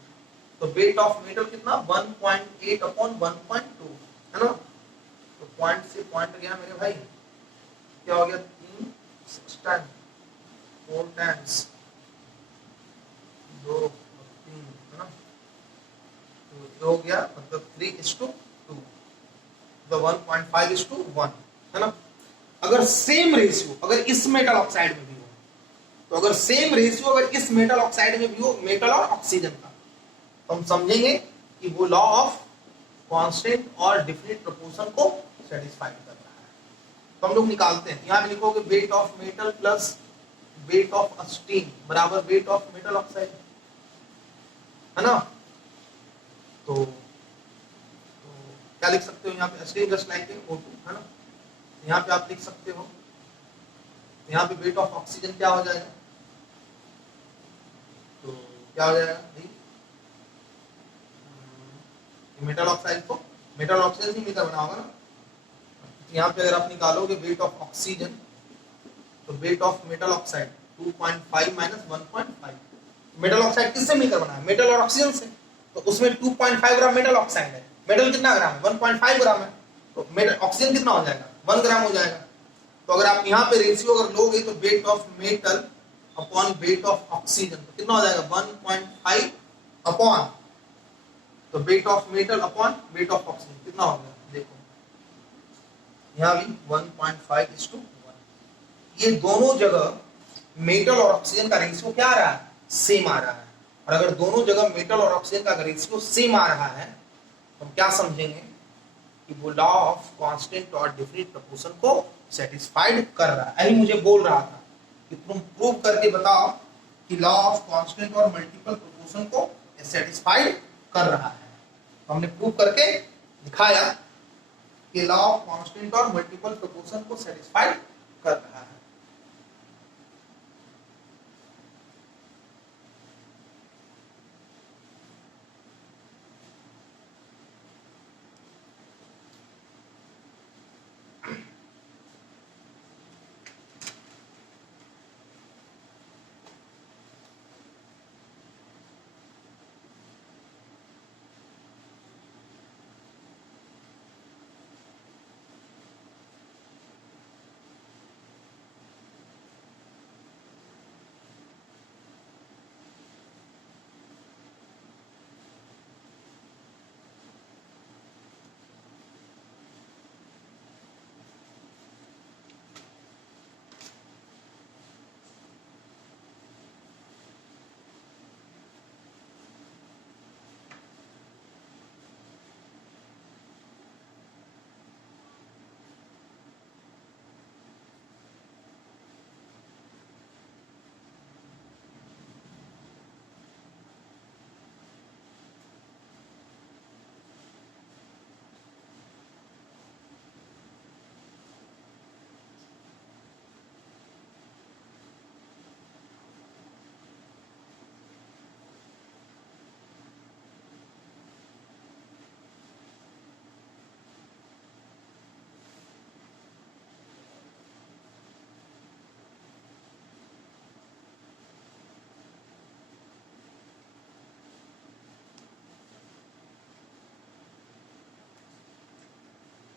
तो वेट ऑफ मेटल कितना 1.8 अपॉन 1.2, है ना। तो पॉइंट से पॉइंट गया मेरे भाई, क्या हो गया 3 6 टाइम 4 टाइम्स 2 3, है ना। तो हो गया मतलब 3:2, तो 1.5:1, है ना। अगर सेम रेशियो अगर इस मेटल ऑक्साइड में भी हो, तो अगर सेम रेशियो अगर इस मेटल ऑक्साइड में भी हो मेटल और ऑक्सीजन का, तो हम समझेंगे कि वो लॉ ऑफ कांस्टेंट और डिफिनिट प्रोपोर्शन को सेटिस्फाई कर रहा है। तो हम लोग निकालते हैं, यहां लिखोगे wait of metal plus weight of steam बराबर वेट ऑफ मेटल ऑक्साइड, है ना। तो क्या लिख सकते हो यहाँ पे, स्टीम जस्ट लाइक O2, है ना। यहाँ पे आप लिख सकते हो, यहाँ पे वेट ऑफ ऑक्सीजन क्या हो जाएगा, तो क्या हो जाएगा भाई, मेटल ऑक्साइड को मेटल ऑक्सीजन से मिलकर बना होगा ना। यहाँ पे अगर आप निकालोगे वेट ऑफ ऑक्सीजन, तो weight of metal oxide 2.5 minus 1.5। Metal oxide किससे मिलकर बना है, मेटल और ऑक्सीजन से। तो उसमें 2.5 ग्राम मेटल ऑक्साइड है, मेटल कितना ग्राम है 1.5 ग्राम है, तो मेटल ऑक्सीजन कितना हो जाएगा 1 ग्राम हो जाएगा। तो अगर आप यहाँ पे रेशियो अगर लोगे तो weight of metal upon weight of oxygen, तो कितना हो जाएगा 1.5 अपॉन, तो weight of metal upon weight of oxygen कितना हो गया, देखो यहाँ भी 1.5:1। ये दोनों जगह मेटल और ऑक्सीजन का रेशियो क्या आ रहा है, सेम आ रहा है। और अगर दोनों जगह मेटल और ऑक्सीजन का रेशियो सेम आ रहा है तो हम क्या समझेंगे कि वो लॉ ऑफ कांस्टेंट और डिफिनिट प्रोपोर्शन को सेटिस्फाइड कर रहा है। यही मुझे बोल रहा था कि तुम प्रूव करके बताओ कि लॉ ऑफ कांस्टेंट और मल्टीपल प्रोपोर्शन को सेटिस्फाइड कर रहा है। तो हमने प्रूव करके दिखाया कि लॉ ऑफ कांस्टेंट और मल्टीपल प्रोपोर्शन को सेटिस्फाइड कर रहा है।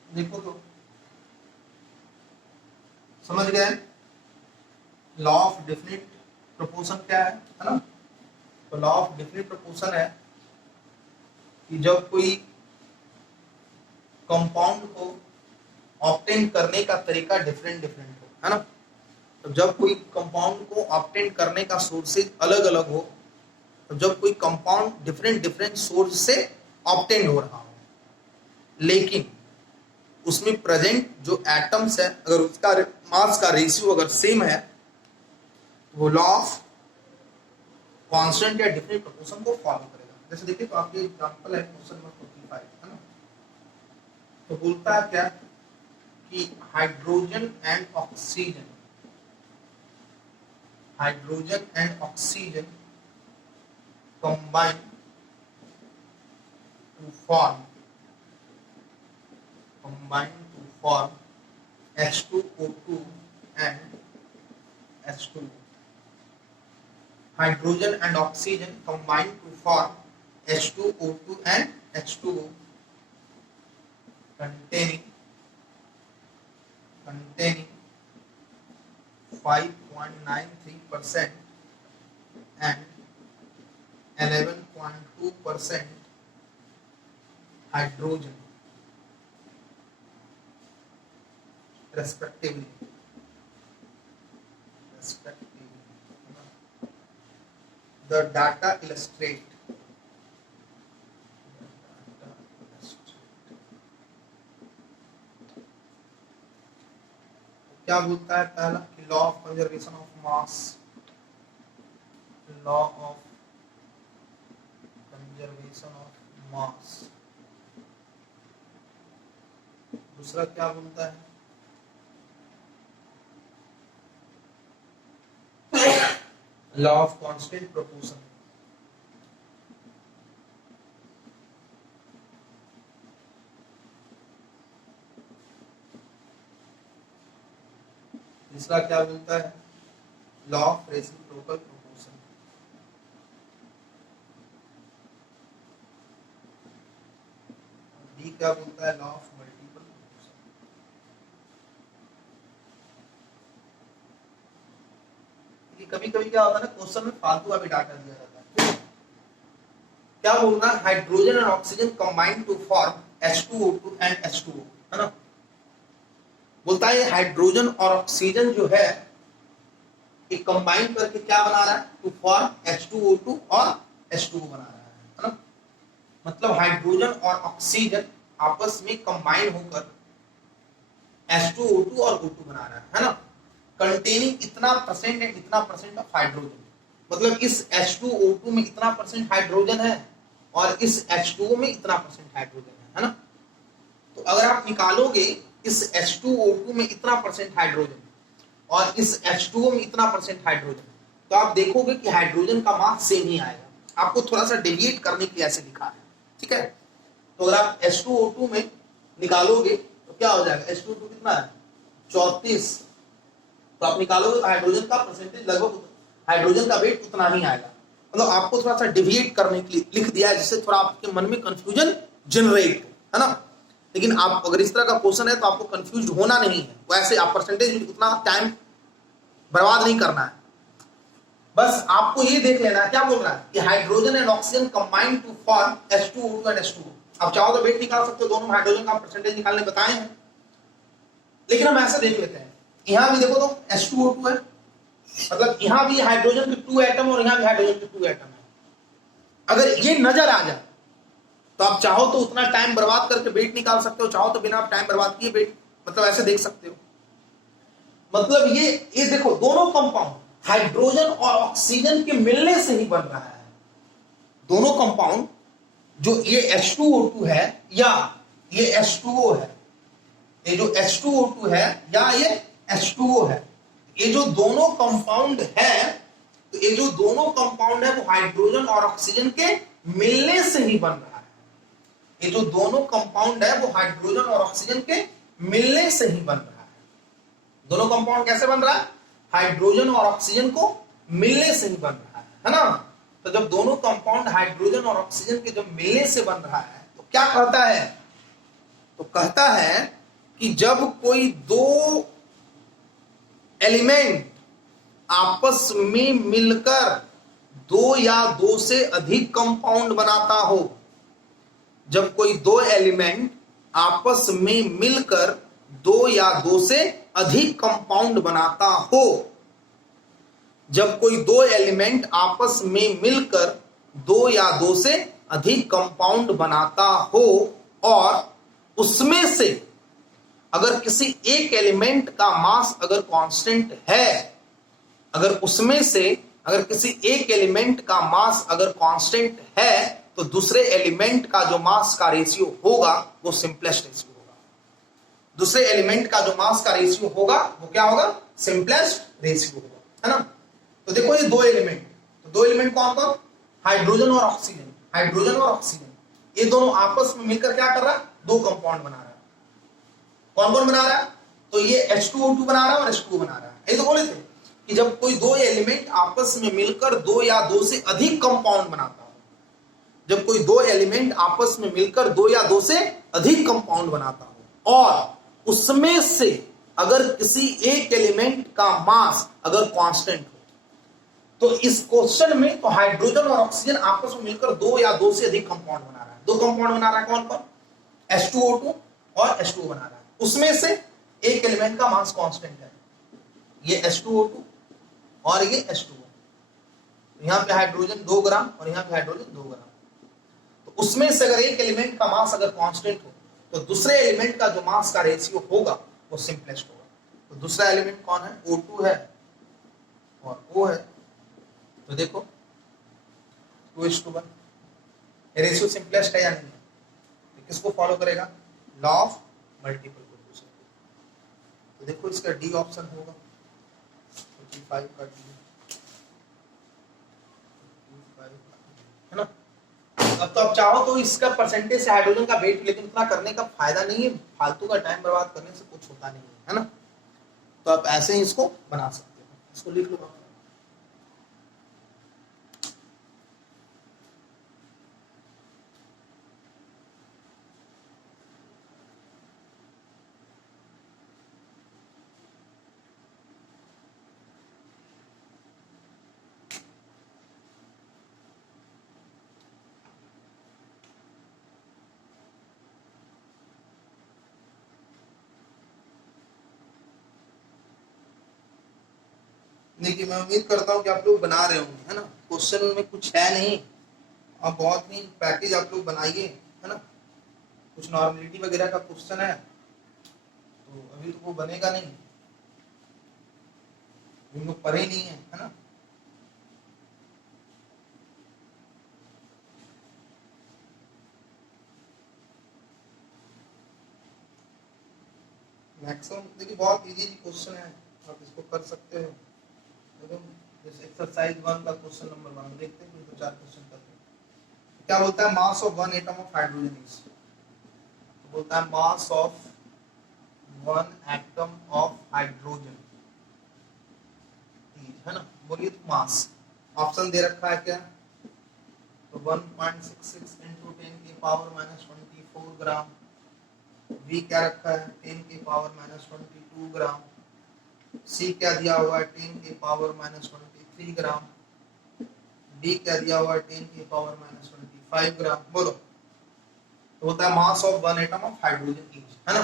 देखो तो समझ गए, लॉ ऑफ डेफिनिट प्रोपोर्शन क्या है ना। तो लॉ ऑफ डेफिनिट प्रोपोर्शन है कि जब कोई कंपाउंड को ऑब्टेन करने का तरीका डिफरेंट डिफरेंट हो, है ना। तो जब कोई कंपाउंड को ऑब्टेन करने का सोर्सेज अलग अलग हो, तो जब कोई कंपाउंड डिफरेंट डिफरेंट सोर्स से ऑब्टेन हो रहा हो, लेकिन उसमें प्रेजेंट जो एटम्स है अगर उसका मास का रेशियो अगर सेम है, वो लॉ ऑफ कांस्टेंट या डिफरेंट प्रोपोर्शन को फॉलो करेगा। जैसे देखिए तो आपके एग्जांपल है क्वेश्चन नंबर 45 है ना, तो बोलता है क्या कि hydrogen and oxygen combine to form H2O2 and H2O. Hydrogen and oxygen combine to form H2O2 and H2O containing 5.93% and 11.2% hydrogen respectively. The data illustrate क्या बोलता है पहला कि लॉ ऑफ कंजर्वेशन ऑफ मास, दूसरा क्या बोलता है लॉ ऑफ कांस्टेंट प्रोपोर्शन, तीसरा क्या बोलता है law of reciprocal proportion, D क्या बोलता है लॉ ऑफ मल्टीपल प्रोपोर्शन। कभी कभी क्या होता है ना क्वेश्चन में फालतू का भी डाटा दिया जाता है। क्या बोल रहा है hydrogen and oxygen combine to form H2O2 and H2O, है ना। बोलता है हाइड्रोजन और ऑक्सीजन जो है ये कंबाइन करके क्या बना रहा है टू फॉर्म H2O2 और H2O बना रहा है ना। मतलब हाइड्रोजन और ऑक्सीजन आपस में कंबाइन होकर H2O2 और O2 बना रहा है ना, कंटेनिंग इतना परसेंट एंड इतना परसेंट ऑफ हाइड्रोजन। मतलब इस H2O2 में इतना परसेंट हाइड्रोजन है और इस H2O में इतना परसेंट हाइड्रोजन है ना। तो अगर आप निकालोगे इस H2O2 में इतना परसेंट हाइड्रोजन और इस H2O में इतना परसेंट हाइड्रोजन, तो आप देखोगे कि हाइड्रोजन का मास सेम ही आएगा। आपको थोड़ा सा डेविएट करने के लिए ऐसे लिखा है, ठीक है। तो अगर आप H2O2 में निकालोगे तो क्या हो जाएगा, H2O2 कितना है 34, तो आप निकालोगे तो हाइड्रोजन का परसेंटेज लगभग हाइड्रोजन का वेट उतना ही आएगा। मतलब आपको थोड़ा सा डेविएट करने के लिए लिख दिया है जिससे थोड़ा आपके मन में कंफ्यूजन जनरेट है ना। लेकिन आप अगर इस तरह का क्वेश्चन है तो आपको कंफ्यूज होना नहीं है, वैसे आप परसेंटेज उतना टाइम बर्बाद नहीं करना है। बस आपको ये देख लेना है क्या बोल रहा है कि hydrogen and oxygen combine to form H2O2 and H2O। आप चाहो तो वेट निकाल सकते हो, दोनों में हाइड्रोजन का परसेंटेज निकालने बताए हैं, लेकिन हम ऐसे देख लेते हैं। यहां भी देखो तो H2O2 है, मतलब यहां भी हाइड्रोजन के 2 एटम और यहां भी हाइड्रोजन के 2 एटम है। अगर ये नजर आ जाए तो आप चाहो तो उतना टाइम बर्बाद करके वेट निकाल सकते हो, चाहो तो बिना टाइम बर्बाद किए वेट मतलब ऐसे देख सकते हो। मतलब ये देखो दोनों कंपाउंड हाइड्रोजन और ऑक्सीजन के मिलने से ही बन रहा है। दोनों कंपाउंड जो ये H2O2 है या ये H2O है, ये जो H2O2 है या ये H2O है, ये जो दोनों कंपाउंड है, तो ये जो दोनों कंपाउंड है वो हाइड्रोजन और ऑक्सीजन के मिलने से ही बन रहा है। ये जो दोनों कंपाउंड है वो हाइड्रोजन और ऑक्सीजन के मिलने से ही बन रहा है। दोनों कंपाउंड कैसे बन रहा है, हाइड्रोजन और ऑक्सीजन को मिलने से ही बन रहा है ना। तो जब दोनों कंपाउंड हाइड्रोजन और ऑक्सीजन के जब मिलने से बन रहा है तो क्या कहता है, तो कहता है कि जब कोई दो एलिमेंट आपस में मिलकर दो या दो से अधिक कंपाउंड बनाता हो, जब कोई दो एलिमेंट आपस में मिलकर दो या दो से अधिक कंपाउंड बनाता हो, जब कोई दो एलिमेंट आपस में मिलकर दो या दो से अधिक कंपाउंड बनाता हो और उसमें से अगर किसी एक एलिमेंट का मास अगर कांस्टेंट है, अगर उसमें से अगर किसी एक एलिमेंट का मास अगर कांस्टेंट है तो दूसरे एलिमेंट का जो मास का रेशियो होगा वो सिंपलेस्ट रेशियो होगा। दूसरे एलिमेंट का जो मास का रेशियो होगा वो क्या होगा? सिंपलेस्ट रेशियो होगा, है ना। तो देखो ये दो एलिमेंट, तो दो एलिमेंट कौन कौन? हाइड्रोजन और ऑक्सीजन। हाइड्रोजन और ऑक्सीजन ये दोनों आपस में मिलकर क्या कर रहा है? दो कंपाउंड बना रहा है। कौन कौन बना रहा है? तो ये H2O2 बना रहा है और H2O बना रहा है। ये तो बोले थे कि जब कोई दो एलिमेंट आपस में मिलकर दो या दो से अधिक कंपाउंड बनाता हो, जब कोई दो एलिमेंट आपस में मिलकर दो या दो से अधिक कंपाउंड बनाता हो और उसमें से अगर किसी एक एलिमेंट का मास अगर कांस्टेंट हो, तो इस क्वेश्चन में तो हाइड्रोजन और ऑक्सीजन आपस में मिलकर दो या दो से अधिक कंपाउंड बना रहा है। दो कंपाउंड बना रहा है कौन कौन? H2O2 और H2O बना रहा है। उसमें से एक एलिमेंट का मास कांस्टेंट है, ये H2O2 और ये H2O। यहां पे हाइड्रोजन 2 ग्राम और यहां पे हाइड्रोजन 2 ग्राम। तो उसमें से अगर एक एलिमेंट का मास अगर कांस्टेंट हो तो दूसरे एलिमेंट का जो मास का रेशियो होगा वो सिंपलेस्ट होगा। तो दूसरा एलिमेंट कौन है? O2 है और O है। तो देखो 2:1 रेशियो सिंपलेस्ट है या नहीं? तो किसको फॉलो करेगा? Law of multiple proportion. तो देखो इसका डी ऑप्शन होगा, 55 का डी, है ना। अब तो आप चाहो तो इसका परसेंटेज से हाइड्रोजन का वेट, लेकिन इतना करने का फायदा नहीं है, फालतू का टाइम बर्बाद करने से कुछ होता नहीं है ना। तो आप ऐसे ही इसको बना सकते हो, इसको लिख लो। देखिए मैं उम्मीद करता हूँ कि आप लोग बना रहे होंगे, है ना। क्वेश्चन में कुछ है नहीं, आप बहुत ही पैकेज आप लोग बनाइए, है ना। कुछ नॉर्मलिटी वगैरह का क्वेश्चन है तो अभी तो वो बनेगा नहीं, हम लोग पढ़े नहीं है ना। मैक्सिमम देखिए बहुत इजी क्वेश्चन है, आप इसको कर सकते हो। जैसे एक्सरसाइज 1 का क्वेश्चन नंबर 1 देखते हैं, तो 4 क्वेश्चन करते हैं। क्या बोलता है? Mass of 1 atom of hydrogen is, तो बोलता है mass of 1 atom of hydrogen is, है ना। बोलिए तो मास ऑप्शन दे रखा है क्या? तो 1.66 into 10 की पावर -24 ग्राम। V क्या रखा है? 10 की पावर -22 ग्राम। C क्या दिया हुआ है? 10 की पावर -23 ग्राम। D क्या दिया हुआ है? 10 की पावर -25 ग्राम। बोलो। तो बोलता है mass of 1 atom of hydrogen is, है ना।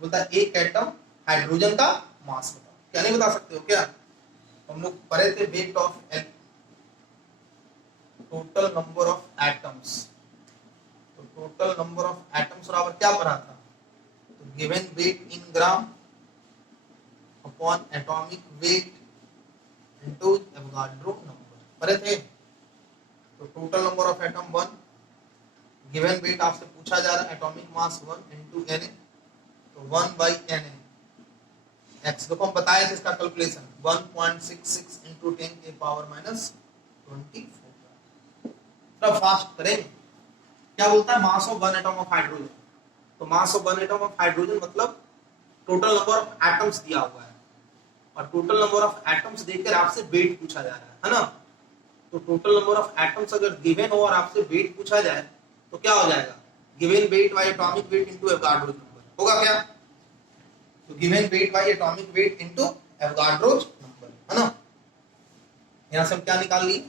बोलता है एक एटम हाइड्रोजन का मास बताओ। क्या नहीं बता सकते हो क्या? हम लोग पढ़े थे weight of L, total number of atoms. तो टोटल नंबर ऑफ एटम्स बराबर क्या पढ़ा था? तो given weight in gram upon atomic weight into Avogadro number पढ़े थे। तो total number of atom 1, given weight आपसे पूछा जा रहा है एटॉमिक मास 1 इनटू Na, तो 1/Na x। देखो हम बताए थे इसका कैलकुलेशन 1.66 इनटू 10 की पावर -24। थोड़ा फास्ट करें। क्या बोलता है? Mass of 1 atom of hydrogen. तो mass of 1 atom of hydrogen मतलब टोटल नंबर ऑफ एटम्स दिया हुआ है, और टोटल नंबर ऑफ एटम्स देकर आपसे वेट पूछा जा रहा है ना। तो टोटल नंबर ऑफ एटम्स अगर गिवन हो और आपसे वेट पूछा जाए तो क्या हो जाएगा? Given weight by atomic weight into Avogadro number होगा क्या? तो given weight by atomic weight into Avogadro number, है ना। यहां से हम क्या निकाल लिए?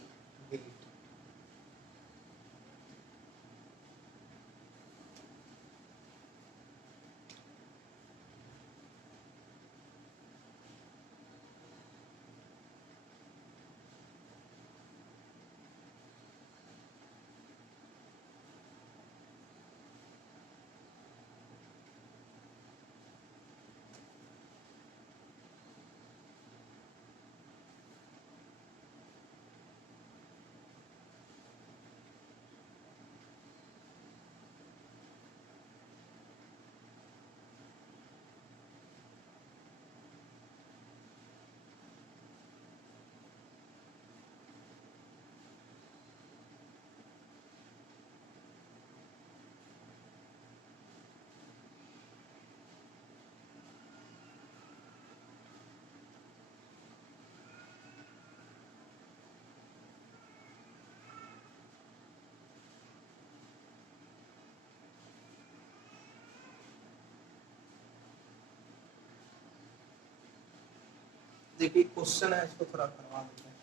देखिए क्वेश्चन है, इसको थोड़ा करवा देते हैं,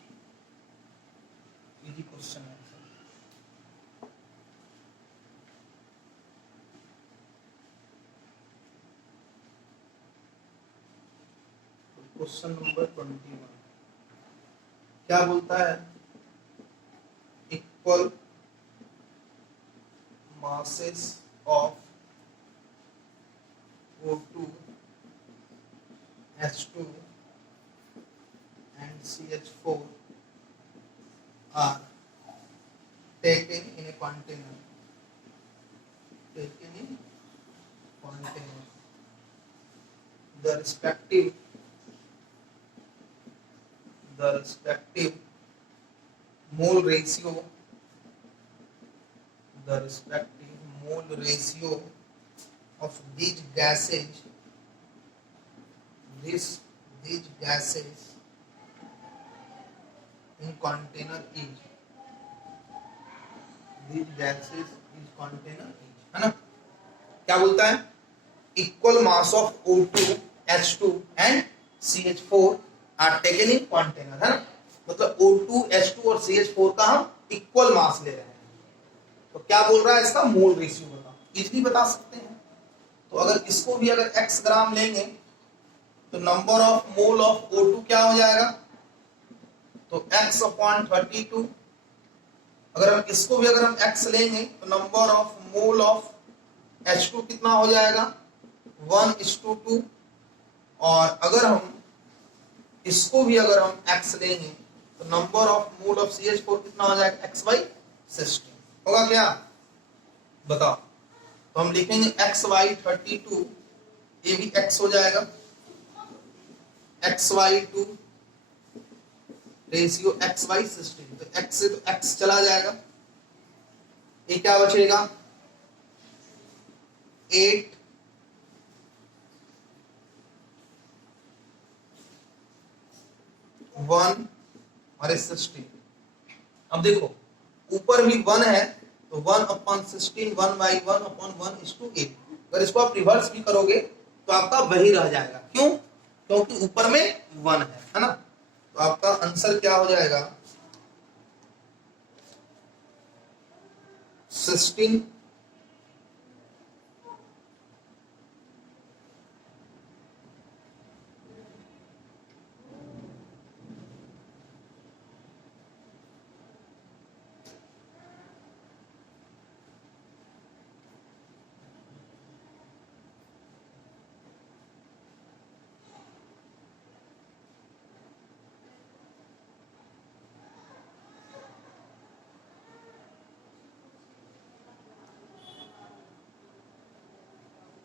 इजी क्वेश्चन है। क्वेश्चन नंबर 21 क्या बोलता है, equal masses of O2, H2 and CH4 are taken in a container. Taken in container. The respective mole ratio. The respective mole ratio of these gases. These gases in container is. These gases in container is, है ना? क्या बोलता है? Equal mass of O2, H2 and CH4 are taken in container, है ना? मतलब O2, H2 और CH4 का हम इक्वल मास ले रहे हैं। तो क्या बोल रहा है, इसका मोल रेशियो बताओ। इजीली बता सकते हैं। तो अगर इसको भी अगर x ग्राम लेंगे तो number of mole of O2 क्या हो जाएगा, तो x/32। अगर हम इसको भी अगर हम x लेंगे तो number of mole of H2 कितना हो जाएगा, 1:2। और अगर हम इसको भी अगर हम x लेंगे तो number of mole of CH4 कितना हो जाएगा, x/16 होगा क्या, बताओ। तो हम लिखेंगे x/32, ये भी x हो जाएगा, x/2 रेशियो x/16। तो x से तो x चला जाएगा, ये क्या बचेगा 8 1 और 16। अब देखो ऊपर भी 1 है तो 1/16 1/1/1:8। अगर इसको आप रिवर्स भी करोगे तो आपका वही रह जाएगा, क्यों, क्योंकि ऊपर में 1 है ना। तो आपका आंसर क्या हो जाएगा 16।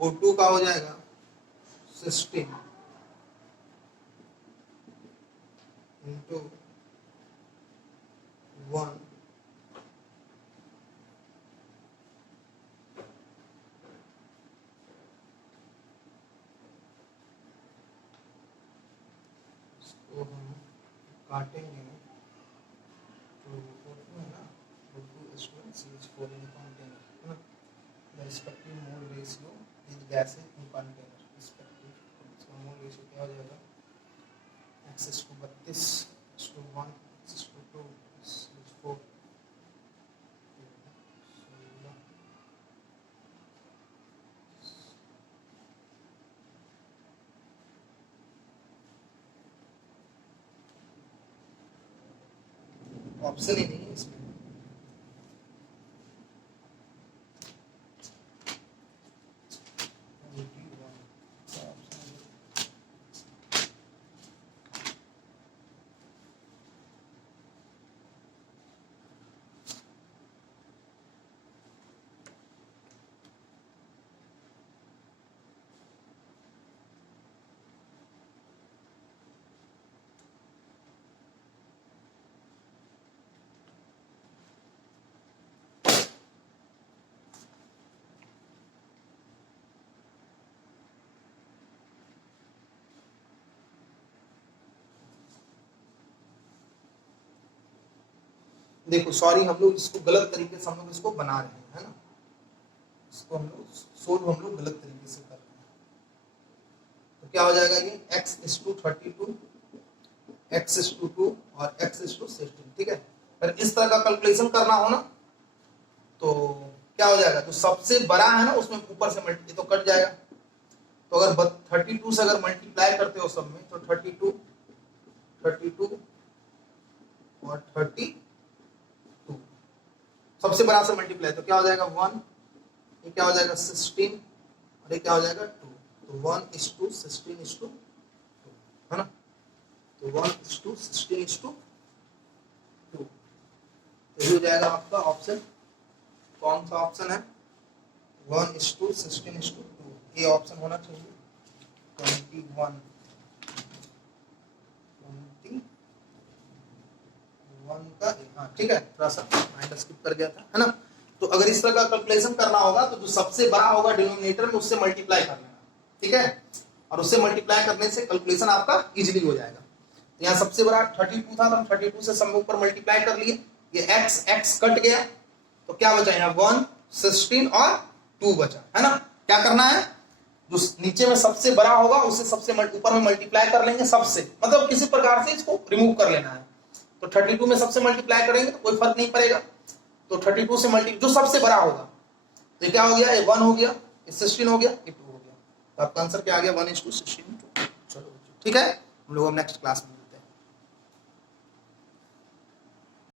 O2 का हो जाएगा 16 into 1 इसको हम काटेंगे तो O2 है ना, O2 CH4 in container है ना। The respective mole ratio is gases in container respective, इसका मोल रेशियो क्या हो जाएगा x/32 x/1 x/2 x/4 option ही नहीं है इसमें। देखो सॉरी, हम लोग इसको गलत तरीके से हम लोग इसको बना रहे हैं, है ना। इसको हम लोग सोल्व हम लोग गलत तरीके से कर रहे हैं। तो क्या हो जाएगा ये x/32 x/2 और x/16, ठीक है। अगर इस तरह का कैलकुलेशन करना हो ना तो क्या हो जाएगा, जो सबसे बड़ा है ना उसमें ऊपर से मल्टी तो कट जाएगा। तो अगर 32 से अगर मल्टीप्लाई करते हो सब में तो 32 और 32 सबसे बड़ा से मल्टीप्लाई तो क्या हो जाएगा 1, ये क्या हो जाएगा 16 और ये क्या हो जाएगा 2। तो 1:16:2 है ना। तो 1:16:2 तो ये हो जाएगा आपका ऑप्शन। कौन सा ऑप्शन है 1:16:2, ये ऑप्शन होना चाहिए 21 का। हाँ ठीक है, थोड़ा सा माइनस स्किप कर गया था, है ना। तो अगर इस तरह का कैलकुलेशन करना होगा तो जो सबसे बड़ा होगा डिनोमिनेटर में उससे मल्टीप्लाई कर लेना, ठीक है। और उससे मल्टीप्लाई करने से कैलकुलेशन आपका इजीली हो जाएगा। तो यहाँ सबसे बड़ा 32 था तो हम 32 से सब ऊपर मल्टीप्लाई कर लिए, ये x कट गया तो क्या बचा यहाँ 1, 16 और 2 बचा, है ना। क्या करना है, जो नीचे में सबसे बड़ा होगा उससे सबसे ऊपर में मल्टीप्लाई कर लेंगे सबसे, मतलब किसी प्रकार से इसको रिमूव कर लेना है। तो 32 में सबसे मल्टीप्लाई करेंगे तो कोई फर्क नहीं पड़ेगा। तो 32 से जो सबसे बड़ा होगा तो क्या हो गया, ये 1 हो गया, ये 16 हो गया, ये 2 हो गया। तो आपका आंसर क्या आ गया 1:16। चलो ठीक है, हम लोग नेक्स्ट क्लास में